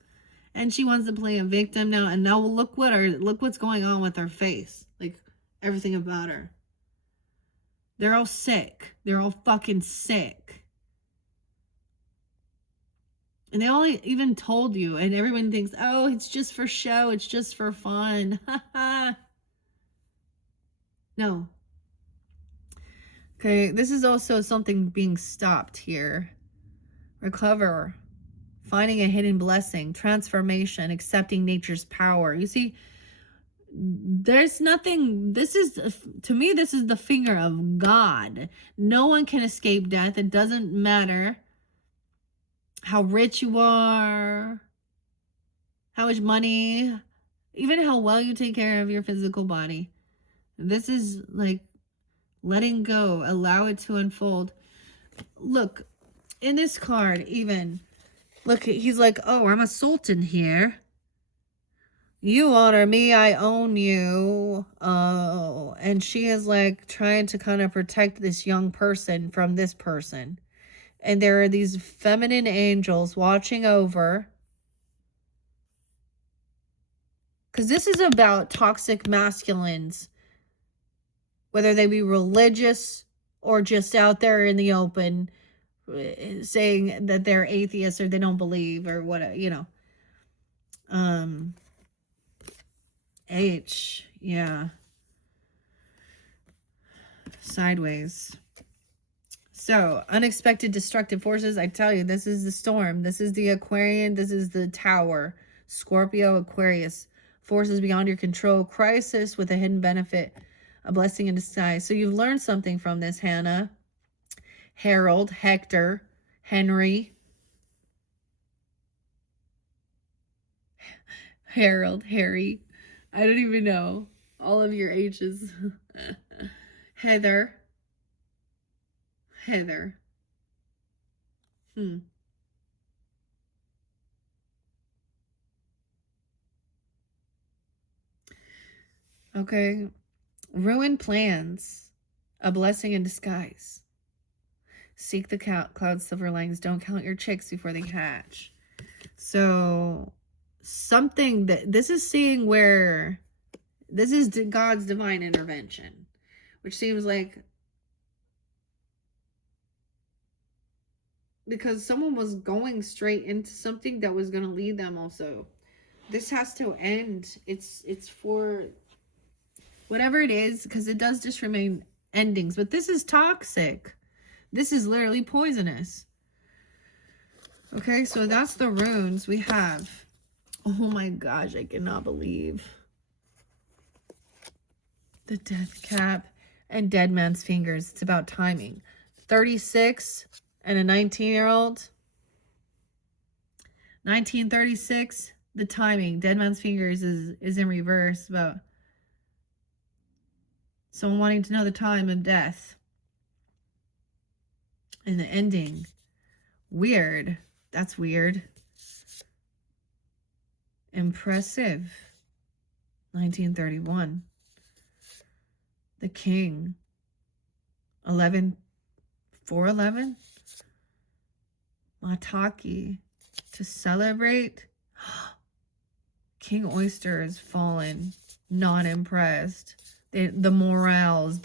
and she wants to play a victim now. And now look what's going on with her face. Like, everything about her. They're all sick. They're all fucking sick. And they all even told you, and everyone thinks, oh, it's just for show. It's just for fun. No. Okay, this is also something being stopped here. Recover. Finding a hidden blessing. Transformation. Accepting nature's power. You see, there's nothing, to me, this is the finger of God. No one can escape death. It doesn't matter how rich you are, how much money, even how well you take care of your physical body. This is like letting go, allow it to unfold. Look, in this card, even, look, he's like, oh, I'm a sultan here. You honor me, I own you. Oh, and she is like trying to kind of protect this young person from this person. And there are these feminine angels watching over. Because this is about toxic masculines, whether they be religious or just out there in the open saying that they're atheists or they don't believe or what, you know. H, yeah. Sideways. So, unexpected destructive forces. I tell you, this is the storm. This is the Aquarian. This is the Tower. Scorpio, Aquarius. Forces beyond your control. Crisis with a hidden benefit. A blessing in disguise. So you've learned something from this, Hannah. Harold, Hector, Henry. Harold, Harry. I don't even know. All of your H's. Heather. Heather. Okay. Ruined plans. A blessing in disguise. Seek the cloud silver linings. Don't count your chicks before they hatch. So, something that this is seeing where this is God's divine intervention, which seems like because someone was going straight into something that was going to lead them also. This has to end. It's for whatever it is, because it does just remain endings. But this is toxic. This is literally poisonous. Okay, so that's the runes we have. Oh my gosh, I cannot believe. The death cap and dead man's fingers. It's about timing. 36 and a 19-year-old. 1936, the timing. Dead man's fingers is in reverse. About someone wanting to know the time of death. And the ending. Weird. That's weird. Impressive. 1931. The king. 411. Mataki. To celebrate. King Oyster has fallen. Not impressed. The morals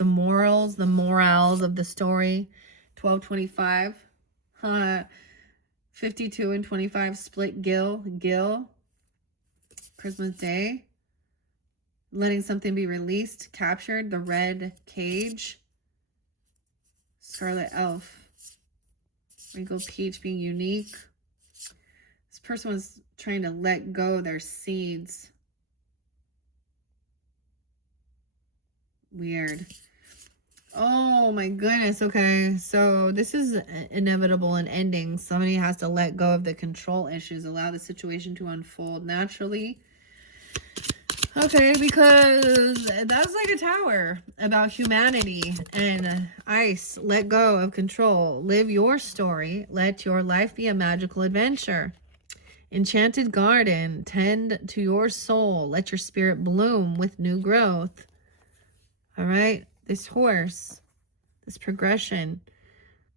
of the story. 1225. 52 and 25. Split Gill. Christmas Day. Letting something be released. Captured. The red cage. Scarlet Elf. Regal Peach being unique. This person was trying to let go of their seeds. Weird. Oh my goodness. Okay, so this is inevitable and ending. Somebody has to let go of the control issues, allow the situation to unfold naturally. Okay, because that's like a tower about humanity and ice. Let go of control. Live your story. Let your life be a magical adventure. Enchanted garden. Tend to your soul. Let your spirit bloom with new growth. All right. This horse. This progression.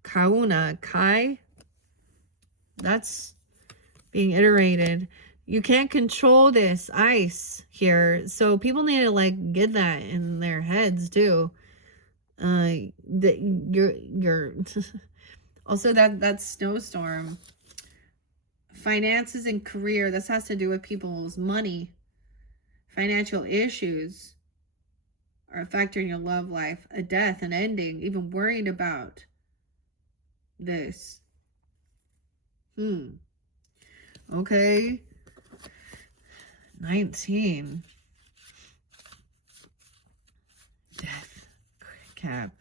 Kauna. Kai. That's being iterated. You can't control this ice here. So people need to like get that in their heads too. That you're also that snowstorm. Finances and career. This has to do with people's money. Financial issues are a factor in your love life. A death, an ending, even worried about this. Okay. 19. Death cap.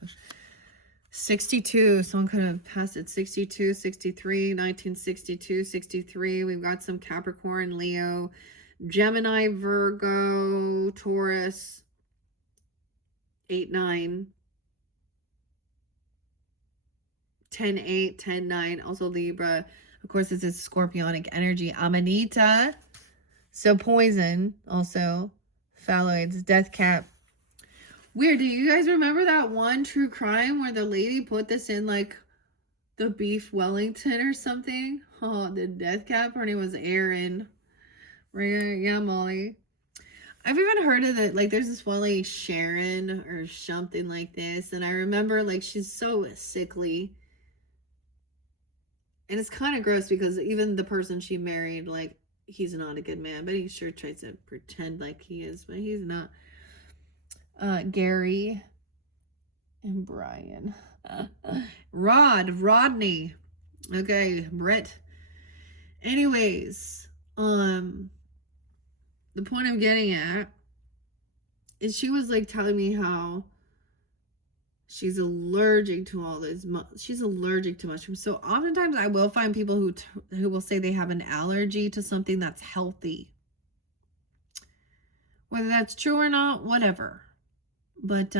62. Someone could have passed it. 62, 63, 1962, 63. We've got some Capricorn, Leo, Gemini, Virgo, Taurus. 8, 9. 10, 8, 10, 9. Also Libra. Of course, this is Scorpionic energy. Amanita. So poison. Also. Phalloids. Death cap. Weird. Do you guys remember that one true crime where the lady put this in like the beef Wellington or something? Oh, the death cap. Her name was Erin. Yeah, Molly. I've even heard of it. Like, there's this one lady, Sharon or something like this. And I remember, like, she's so sickly. And it's kind of gross because even the person she married, like, he's not a good man. But he sure tries to pretend like he is. But he's not. Gary and Brian. Rodney. Okay, Brett. Anyways, the point I'm getting at is she was like telling me how she's allergic to all this. She's allergic to mushrooms. So oftentimes I will find people who will say they have an allergy to something that's healthy. Whether that's true or not, whatever. But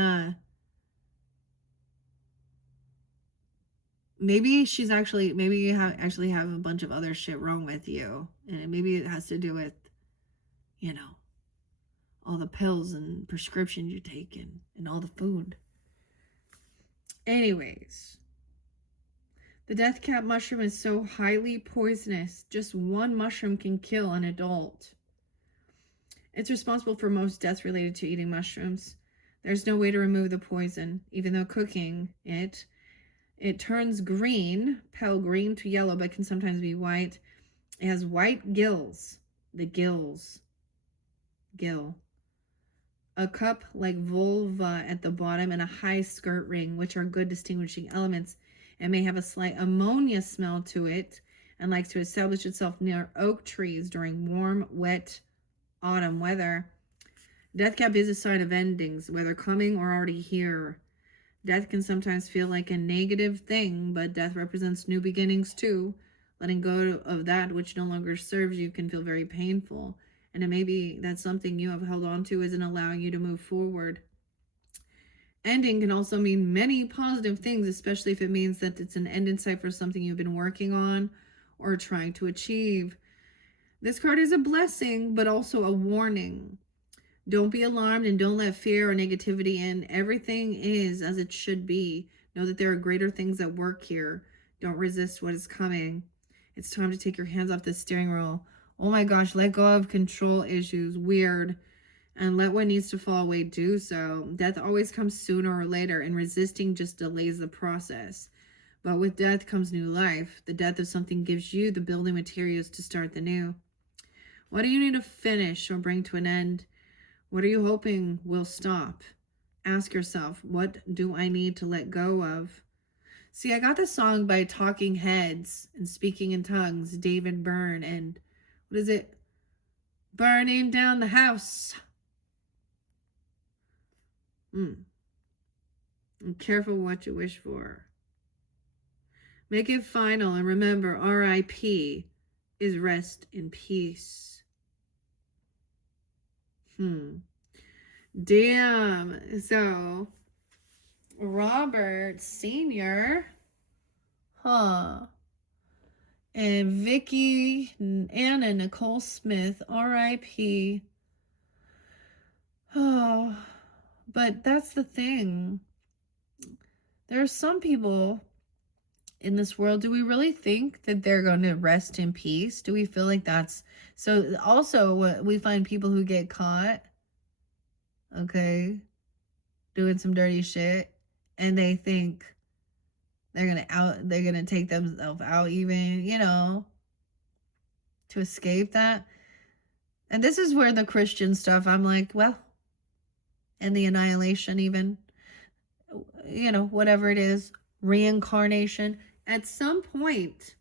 maybe you actually have a bunch of other shit wrong with you, and maybe it has to do with, you know, all the pills and prescriptions you're taking and all the food. Anyways, the death cap mushroom is so highly poisonous. Just one mushroom can kill an adult. It's responsible for most deaths related to eating mushrooms. There's no way to remove the poison, even though cooking it turns green, pale green to yellow, but can sometimes be white. It has white gills. The gills. Gill. a cup like vulva at the bottom, and a high skirt ring, which are good distinguishing elements. It may have a slight ammonia smell to it and likes to establish itself near oak trees during warm, wet autumn weather. Death cap is a sign of endings, whether coming or already here. Death can sometimes feel like a negative thing, but death represents new beginnings too. Letting go of that which no longer serves you can feel very painful, and it may be that something you have held on to isn't allowing you to move forward. Ending can also mean many positive things, especially if it means that it's an end in sight for something you've been working on or trying to achieve. This card is a blessing, but also a warning. Don't be alarmed and don't let fear or negativity in. Everything is as it should be. Know that there are greater things at work here. Don't resist what is coming. It's time to take your hands off the steering wheel. Oh my gosh, let go of control issues. Weird. And let what needs to fall away do so. Death always comes sooner or later, and resisting just delays the process. But with death comes new life. The death of something gives you the building materials to start the new. What do you need to finish or bring to an end? What are you hoping will stop? Ask yourself, what do I need to let go of? See, I got this song by Talking Heads and Speaking in Tongues, David Byrne, and what is it? Burning down the house. And careful what you wish for. Make it final, and remember, R.I.P. is rest in peace. Damn. So, Robert Sr. And Vicky, Anna Nicole Smith, R.I.P. Oh, but that's the thing. There are some people in this world. Do we really think that they're going to rest in peace? Do we feel like that's so? Also, we find people who get caught, okay, doing some dirty shit, and they think they're gonna take themselves out, even, to escape that. And this is where the Christian stuff, I'm like, well, and the annihilation, even, whatever it is, reincarnation. At some point,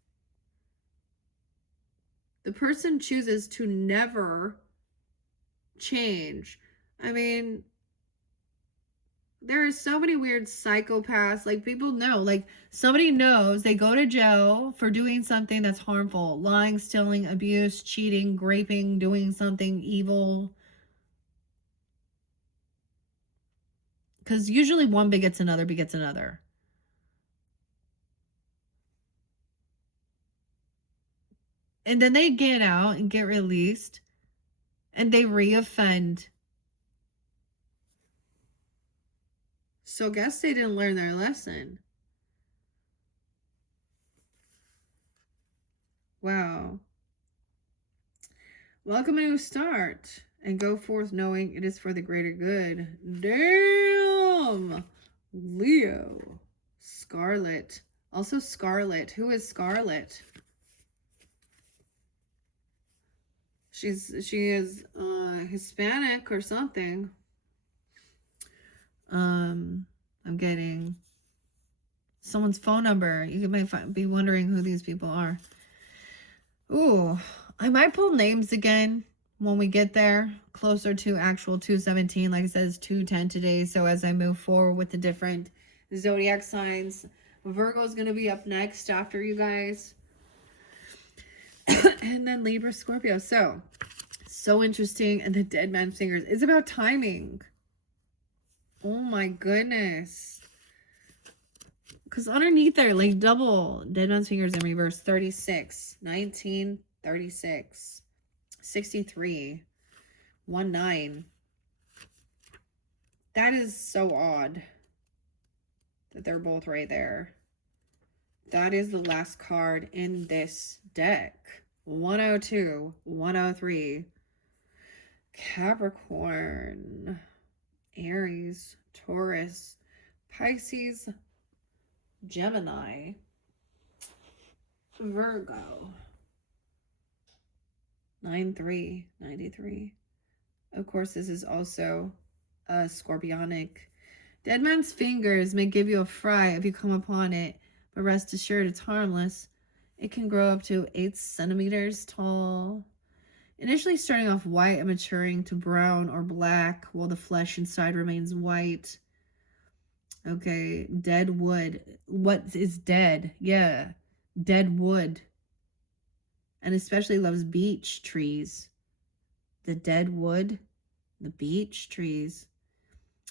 the person chooses to never change. I mean, there are so many weird psychopaths. Like, people know, like, somebody knows, they go to jail for doing something that's harmful, lying, stealing, abuse, cheating, raping, doing something evil. Because usually one begets another begets another. And then they get out and get released, and they reoffend. So guess they didn't learn their lesson. Wow. Welcome a new start, and go forth knowing it is for the greater good. Damn! Leo. Scarlet. Also Scarlet. Who is Scarlet? She is Hispanic or something. I'm getting someone's phone number. You might be wondering who these people are. Ooh, I might pull names again when we get there, closer to actual 217. Like I said, it's 210 today. So as I move forward with the different zodiac signs, Virgo is going to be up next after you guys. And then Libra, Scorpio. So interesting. And the Dead Man's Fingers. It's about timing. Oh my goodness. Because underneath there, like double Dead Man's Fingers in reverse. 36, 19, 36, 63, 19. That is so odd that they're both right there. That is the last card in this deck. 102, 103. Capricorn, Aries, Taurus, Pisces, Gemini, Virgo. 93, 93. Of course, this is also scorpionic. Dead man's fingers may give you a fright if you come upon it, but rest assured it's harmless. It can grow up to 8 centimeters tall, initially starting off white and maturing to brown or black while the flesh inside remains white. Okay, dead wood. What is dead? Yeah, dead wood. And especially loves beech trees. The dead wood, the beech trees.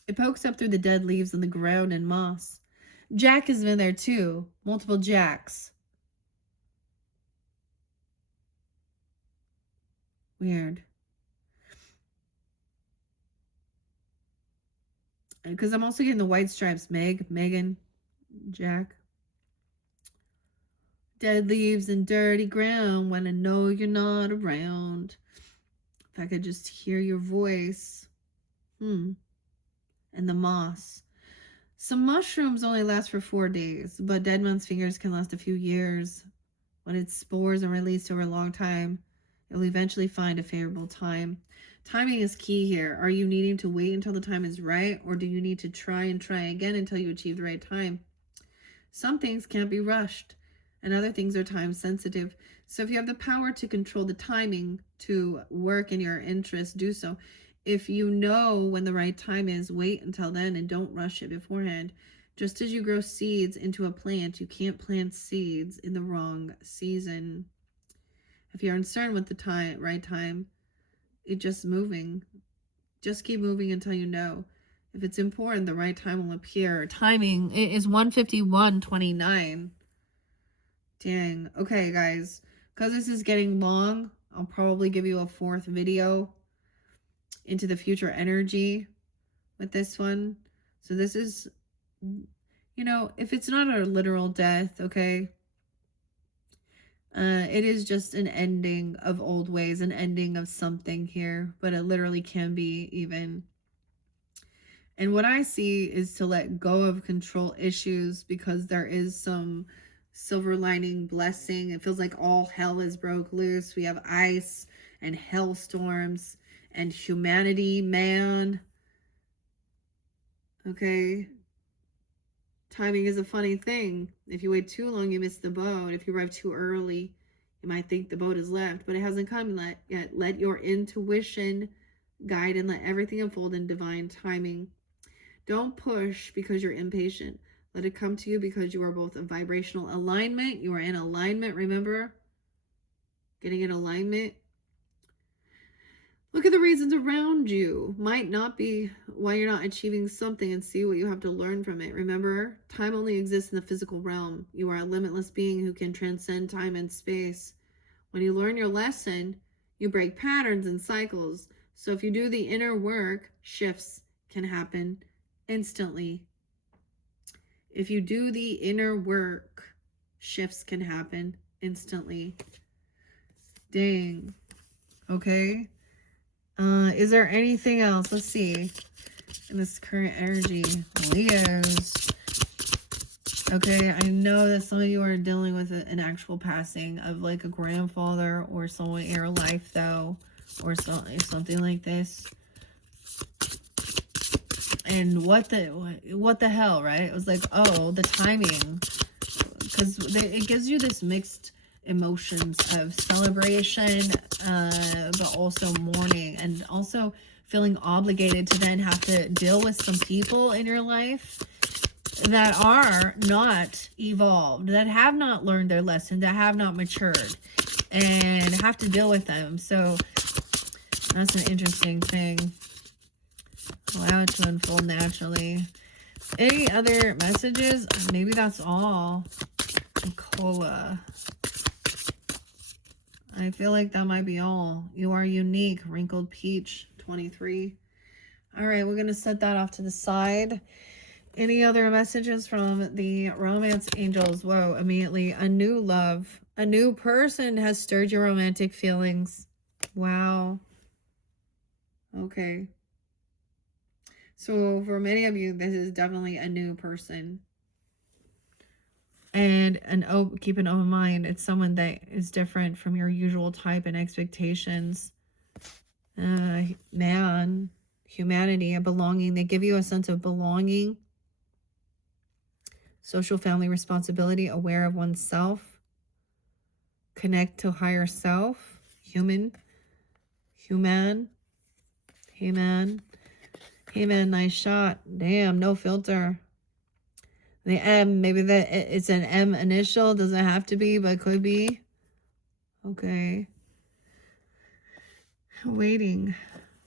It pokes up through the dead leaves on the ground and moss. Jack has been there too. Multiple jacks. Weird. Because I'm also getting the white stripes. Megan, Jack. Dead leaves and dirty ground when I know you're not around. If I could just hear your voice. And the moss. Some mushrooms only last for 4 days, but dead man's fingers can last a few years. When its spores are released over a long time, it will eventually find a favorable time. Timing is key here. Are you needing to wait until the time is right, or do you need to try and try again until you achieve the right time? Some things can't be rushed, and other things are time sensitive. So if you have the power to control the timing to work in your interest, do so. If you know when the right time is, wait until then and don't rush it beforehand. Just as you grow seeds into a plant, you can't plant seeds in the wrong season. If you're uncertain with the right time, it's just moving. Just keep moving until you know. If it's important, the right time will appear. Timing is 1:51:29. Dang. Okay, guys. Because this is getting long, I'll probably give you a 4th video into the future energy with this one. So this is, if it's not a literal death, okay, it is just an ending of old ways, an ending of something here, but it literally can be even. And what I see is to let go of control issues, because there is some silver lining blessing. It feels like all hell is broke loose. We have ice and hailstorms and humanity, man. Okay. Timing is a funny thing. If you wait too long, you miss the boat. If you arrive too early, you might think the boat has left, but it hasn't come yet. Let your intuition guide and let everything unfold in divine timing. Don't push because you're impatient. Let it come to you because you are both in vibrational alignment. You are in alignment, remember? Getting in alignment. Look at the reasons around you. Might not be why you're not achieving something, and see what you have to learn from it. Remember, time only exists in the physical realm. You are a limitless being who can transcend time and space. When you learn your lesson, you break patterns and cycles. So if you do the inner work, shifts can happen instantly. If you do the inner work, shifts can happen instantly. Dang. Okay. Is there anything else? Let's see. In this current energy, Leos. Okay, I know that some of you are dealing with an actual passing of like a grandfather or someone in your life, though, or something like this. And what the hell, right? It was like, oh, the timing, because it gives you this mixed emotions of celebration, but also mourning, and also feeling obligated to then have to deal with some people in your life that are not evolved, that have not learned their lesson, that have not matured, and have to deal with them. So that's an interesting thing. Allow it to unfold naturally. Any other messages? Maybe that's all. Cola. I feel like that might be all. You are unique. Wrinkled Peach 23. All right, we're going to set that off to the side. Any other messages from the romance angels? Whoa, immediately. A new love. A new person has stirred your romantic feelings. Wow. Okay. So for many of you, this is definitely a new person. And keep an open mind. It's someone that is different from your usual type and expectations. Man. humanity, a belonging. They give you a sense of belonging, social family responsibility, aware of oneself, connect to higher self, human, human, nice shot. Damn, no filter. The M, maybe that it's an M initial, doesn't have to be, but could be. Okay. Waiting.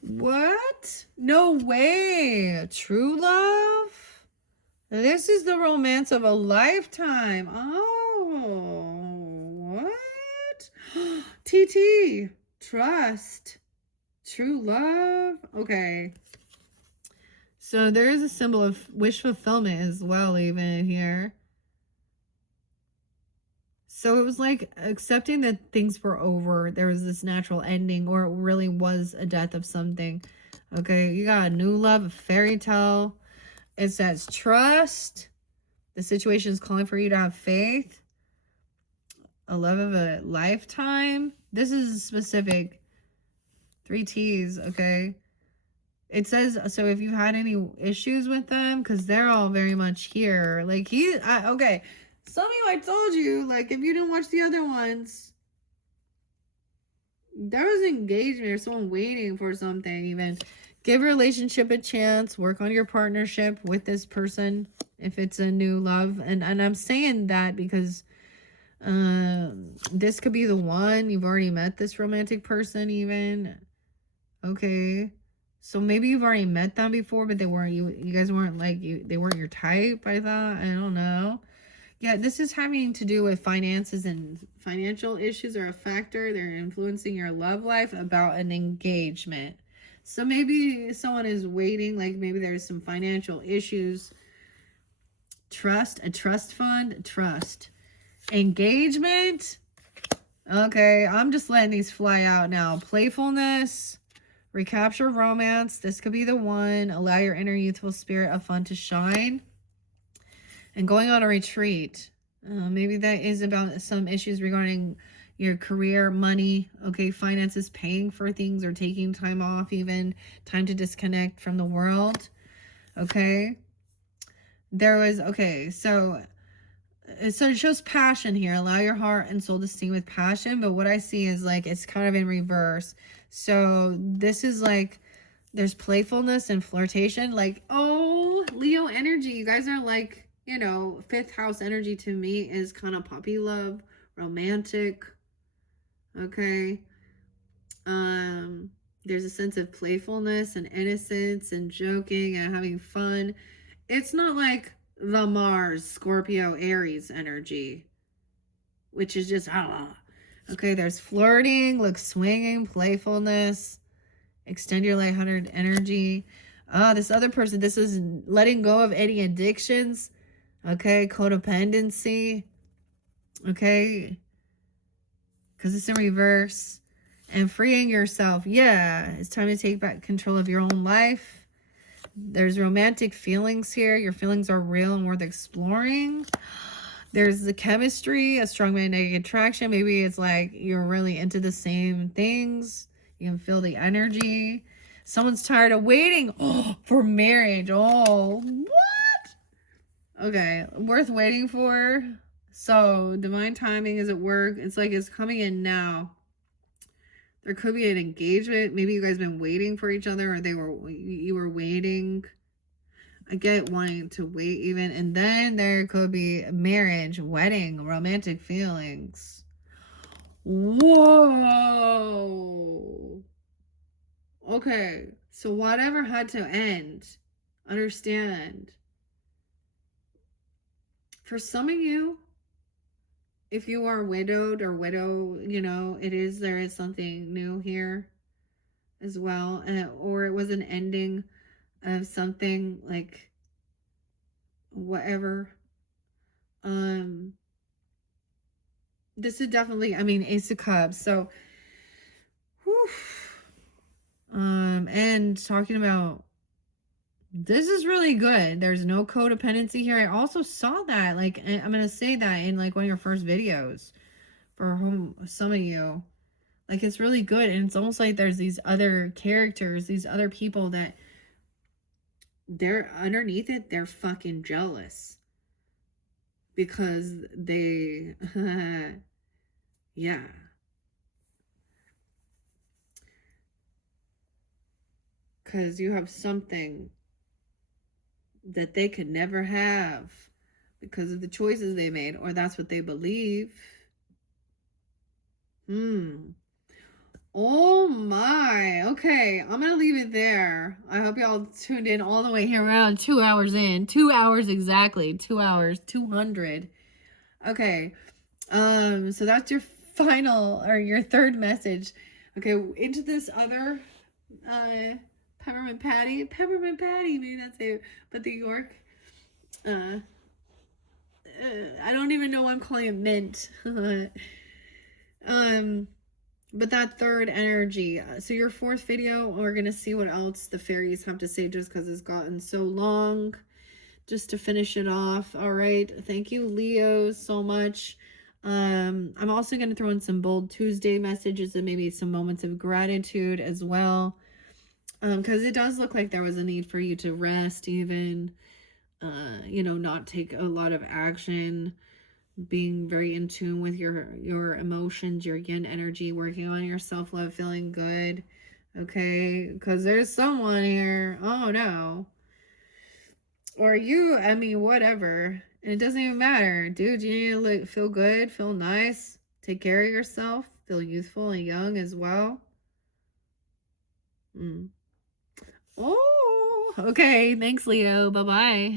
What? No way. True love? This is the romance of a lifetime. Oh, what? TT. Trust. True love. Okay. So there is a symbol of wish fulfillment as well, even here. So it was like accepting that things were over. There was this natural ending, or it really was a death of something. Okay, you got a new love, a fairy tale. It says trust. The situation is calling for you to have faith. A love of a lifetime. This is specific. 3 T's, okay? It says, so if you had any issues with them, because they're all very much here. Like, okay. Some of you, I told you, like, if you didn't watch the other ones, there was engagement or someone waiting for something even. Give your relationship a chance. Work on your partnership with this person if it's a new love. And I'm saying that because this could be the one. You've already met this romantic person even. Okay. So maybe you've already met them before, but they weren't, you guys weren't like, they weren't your type, I thought. I don't know. Yeah, this is having to do with finances, and financial issues are a factor. They're influencing your love life about an engagement. So maybe someone is waiting, like maybe there's some financial issues. Trust, a trust fund, trust. Engagement. Okay, I'm just letting these fly out now. Playfulness, recapture romance. This could be the one. Allow your inner youthful spirit of fun to shine. And going on a retreat. Maybe that is about some issues regarding your career, money, okay, finances, paying for things or taking time off even, time to disconnect from the world, okay? There was, okay, so it shows passion here. Allow your heart and soul to sing with passion, but what I see is like it's kind of in reverse. So this is like there's playfulness and flirtation, like, oh, Leo energy. You guys are like, you know, 5th house energy to me is kind of puppy love, romantic. Okay. There's a sense of playfulness and innocence and joking and having fun. It's not like the Mars, Scorpio, Aries energy, which is just, okay, there's flirting, like swinging, playfulness, extend your light-hearted energy. This other person, this is letting go of any addictions. Okay, codependency. Okay, because it's in reverse. And freeing yourself. Yeah, it's time to take back control of your own life. There's romantic feelings here. Your feelings are real and worth exploring. There's the chemistry, a strong magnetic attraction. Maybe it's like you're really into the same things. You can feel the energy. Someone's tired of waiting for marriage. Oh, what? Okay, worth waiting for. So, divine timing is at work. It's like it's coming in now. There could be an engagement. Maybe you guys been waiting for each other, or you were waiting. I get wanting to wait even. And then there could be marriage, wedding, romantic feelings. Whoa. Okay. So whatever had to end, understand. For some of you, if you are widowed or widow, you know, there is something new here as well. Or it was an ending of something, like whatever. This is definitely, I mean, Ace of Cups. So, whew. And talking about, this is really good. There's no codependency here. I also saw that, like, I'm going to say that in like one of your first videos for some of you. Like, it's really good. And it's almost like there's these other characters, these other people that they're underneath it, they're fucking jealous because they, yeah. Because you have something that they could never have because of the choices they made, or that's what they believe. Oh my. Okay, I'm gonna leave it there. I hope y'all tuned in all the way here around 2 hours in. 2 hours exactly. 2 hours. 200. Okay. So that's your final or your third message. Okay, into this other peppermint patty. Peppermint patty, maybe that's it. But the York I don't even know why I'm calling it mint. But that third energy. So your fourth video, we're gonna see what else the fairies have to say just because it's gotten so long. Just to finish it off. All right. Thank you, Leo, so much. I'm also gonna throw in some bold Tuesday messages and maybe some moments of gratitude as well. Because it does look like there was a need for you to rest, even you know, not take a lot of action, being very in tune with your emotions, your yin energy, working on your self-love, feeling good. Okay, because there's someone here, oh no, or you, I mean, whatever, and it doesn't even matter, dude. You need to feel good, feel nice, take care of yourself, feel youthful and young as well. Oh, okay, thanks, Leo. Bye bye.